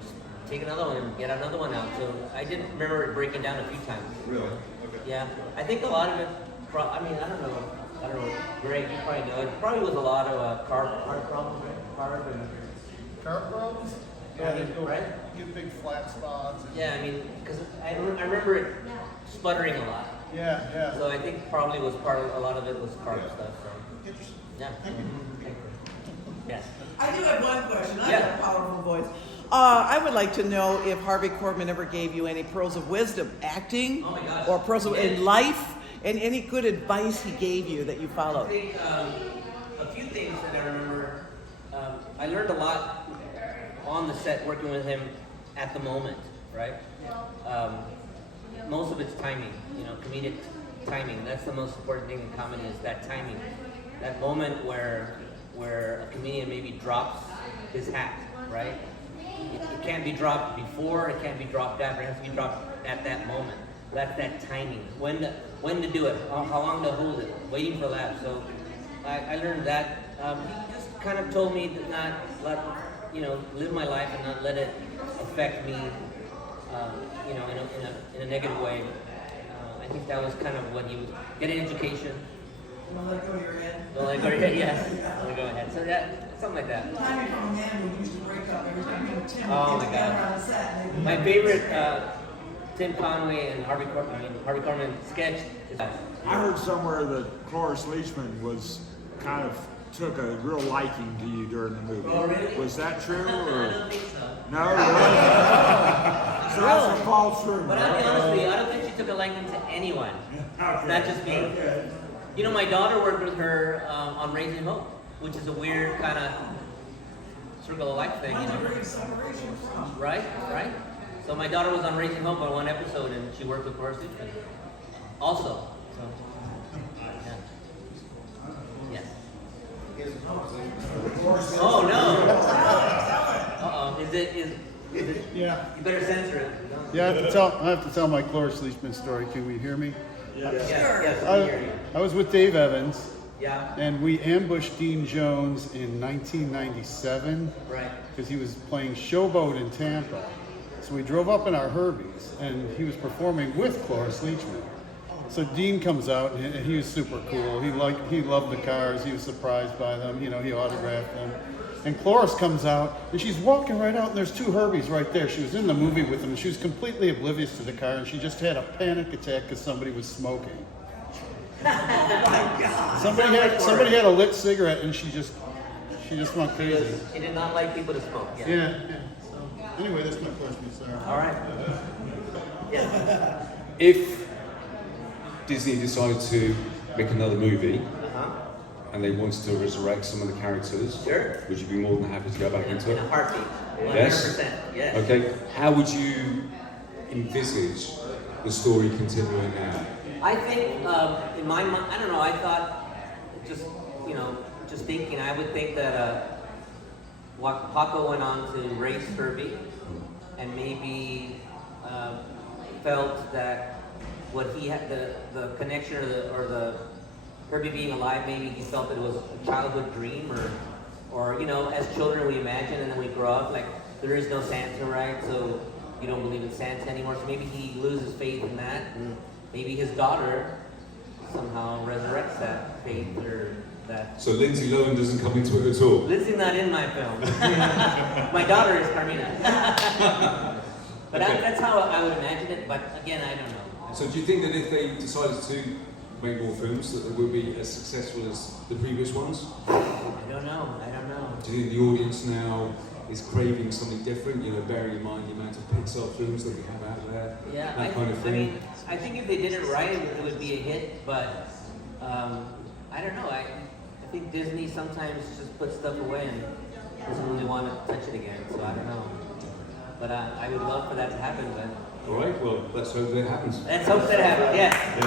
just take another one and get another one out. So I did remember it breaking down a few times. Really? Okay. Yeah. I think a lot of it. I mean, I don't know. Greg, you probably know. It probably was a lot of car problems. Car problems? Yeah, right? Get big flat spots. Yeah, I mean, because I remember it sputtering a lot. Yeah, yeah. So I think probably was a lot of it was car stuff. So. Interesting. Yeah. Yes. I do have one question. I Yeah. have a powerful voice. I would like to know if Harvey Korman ever gave you any pearls of wisdom, acting, Oh my gosh. or pearls of in Yes. life, and any good advice he gave you that you I followed. think a few things that I remember. I learned a lot on the set working with him at the moment, right? Most of it's timing, you know, comedic timing. That's the most important thing in comedy is that timing. That moment where a comedian maybe drops his hat, right? It can't be dropped before, it can't be dropped after, it has to be dropped at that moment. That's that timing. When to do it, how long to hold it, waiting for laugh. So I learned that. He just kind of told me to not let, you know, live my life and not let it affect me, you know, in a negative way. I think that was kind of what he was, get an education. Don't let go of your head. Don't let go of your head, yes. Don't let go of your head. So yeah, something like that. Timing from a man who used to break up every time he and Tim Oh would my get together God. on the set. and they'd- My favorite Tim Conway and Harvey Korman sketch is I heard somewhere that Cloris Leachman took a real liking to you during the movie. Oh, really? Was that true, I or? don't think so. No, really? So that's a false rumor. But I'll be honest with you, I don't think she took a liking to anyone. Not just me. You know, my daughter worked with her on Raising Hope, which is a weird kind of circle of life thing. You know? Right? So my daughter was on Raising Hope on one episode, and she worked with Cloris Leachman. Also. So, yeah. Yes. Oh no! Uh-oh. Is it? Yeah. You better censor it. Yeah, I have to tell my Cloris Leachman story. Can we hear me? Yes, we hear you. I was with Dave Evans. Yeah. And we ambushed Dean Jones in 1997. Right. Because he was playing Showboat in Tampa. So we drove up in our Herbies, and he was performing with Cloris Leachman. So Dean comes out, and he was super cool. He loved the cars. He was surprised by them. You know, he autographed them. And Cloris comes out, and she's walking right out, and there's two Herbies right there. She was in the movie with them, and she was completely oblivious to the car, and she just had a panic attack because somebody was smoking. Oh my God. Somebody had a lit cigarette, and she just went crazy. She did not like people to smoke. Yeah. So, anyway, that's my question, sir. All right. Yeah. If Disney decided to make another movie, and they wanted to resurrect some of the characters, Sure. would you be more than happy to go back into In it? a heartbeat. 100%. Yes? Yes. Okay, how would you envisage the story continuing now? I think in my mind, I don't know. I thought just just thinking. I would think that Paco went on to race Herbie, and maybe felt that what he had the connection or the Herbie being alive. Maybe he felt that it was a childhood dream, or as children we imagine, and then we grow up like there is no Santa, right? So you don't believe in Santa anymore. So maybe he loses faith in that, and maybe his daughter somehow resurrects that faith or that. So Lindsay Lohan doesn't come into it at all? Lindsay's not in my film. My daughter is Carmina. But Okay. that's how I would imagine it, but again, I don't know. So do you think that if they decided to make more films, that they would be as successful as the previous ones? I don't know. Do you think the audience now is craving something different? Bearing in mind the amount of Pixar films that we have out there, Yeah, that kind of thing. I mean, I think if they did it right, it would be a hit. But I don't know. I think Disney sometimes just puts stuff away and doesn't really want to touch it again. So I don't know. But I would love for that to happen. But All right. Well, let's hope that happens. let's hope that happens. Yes.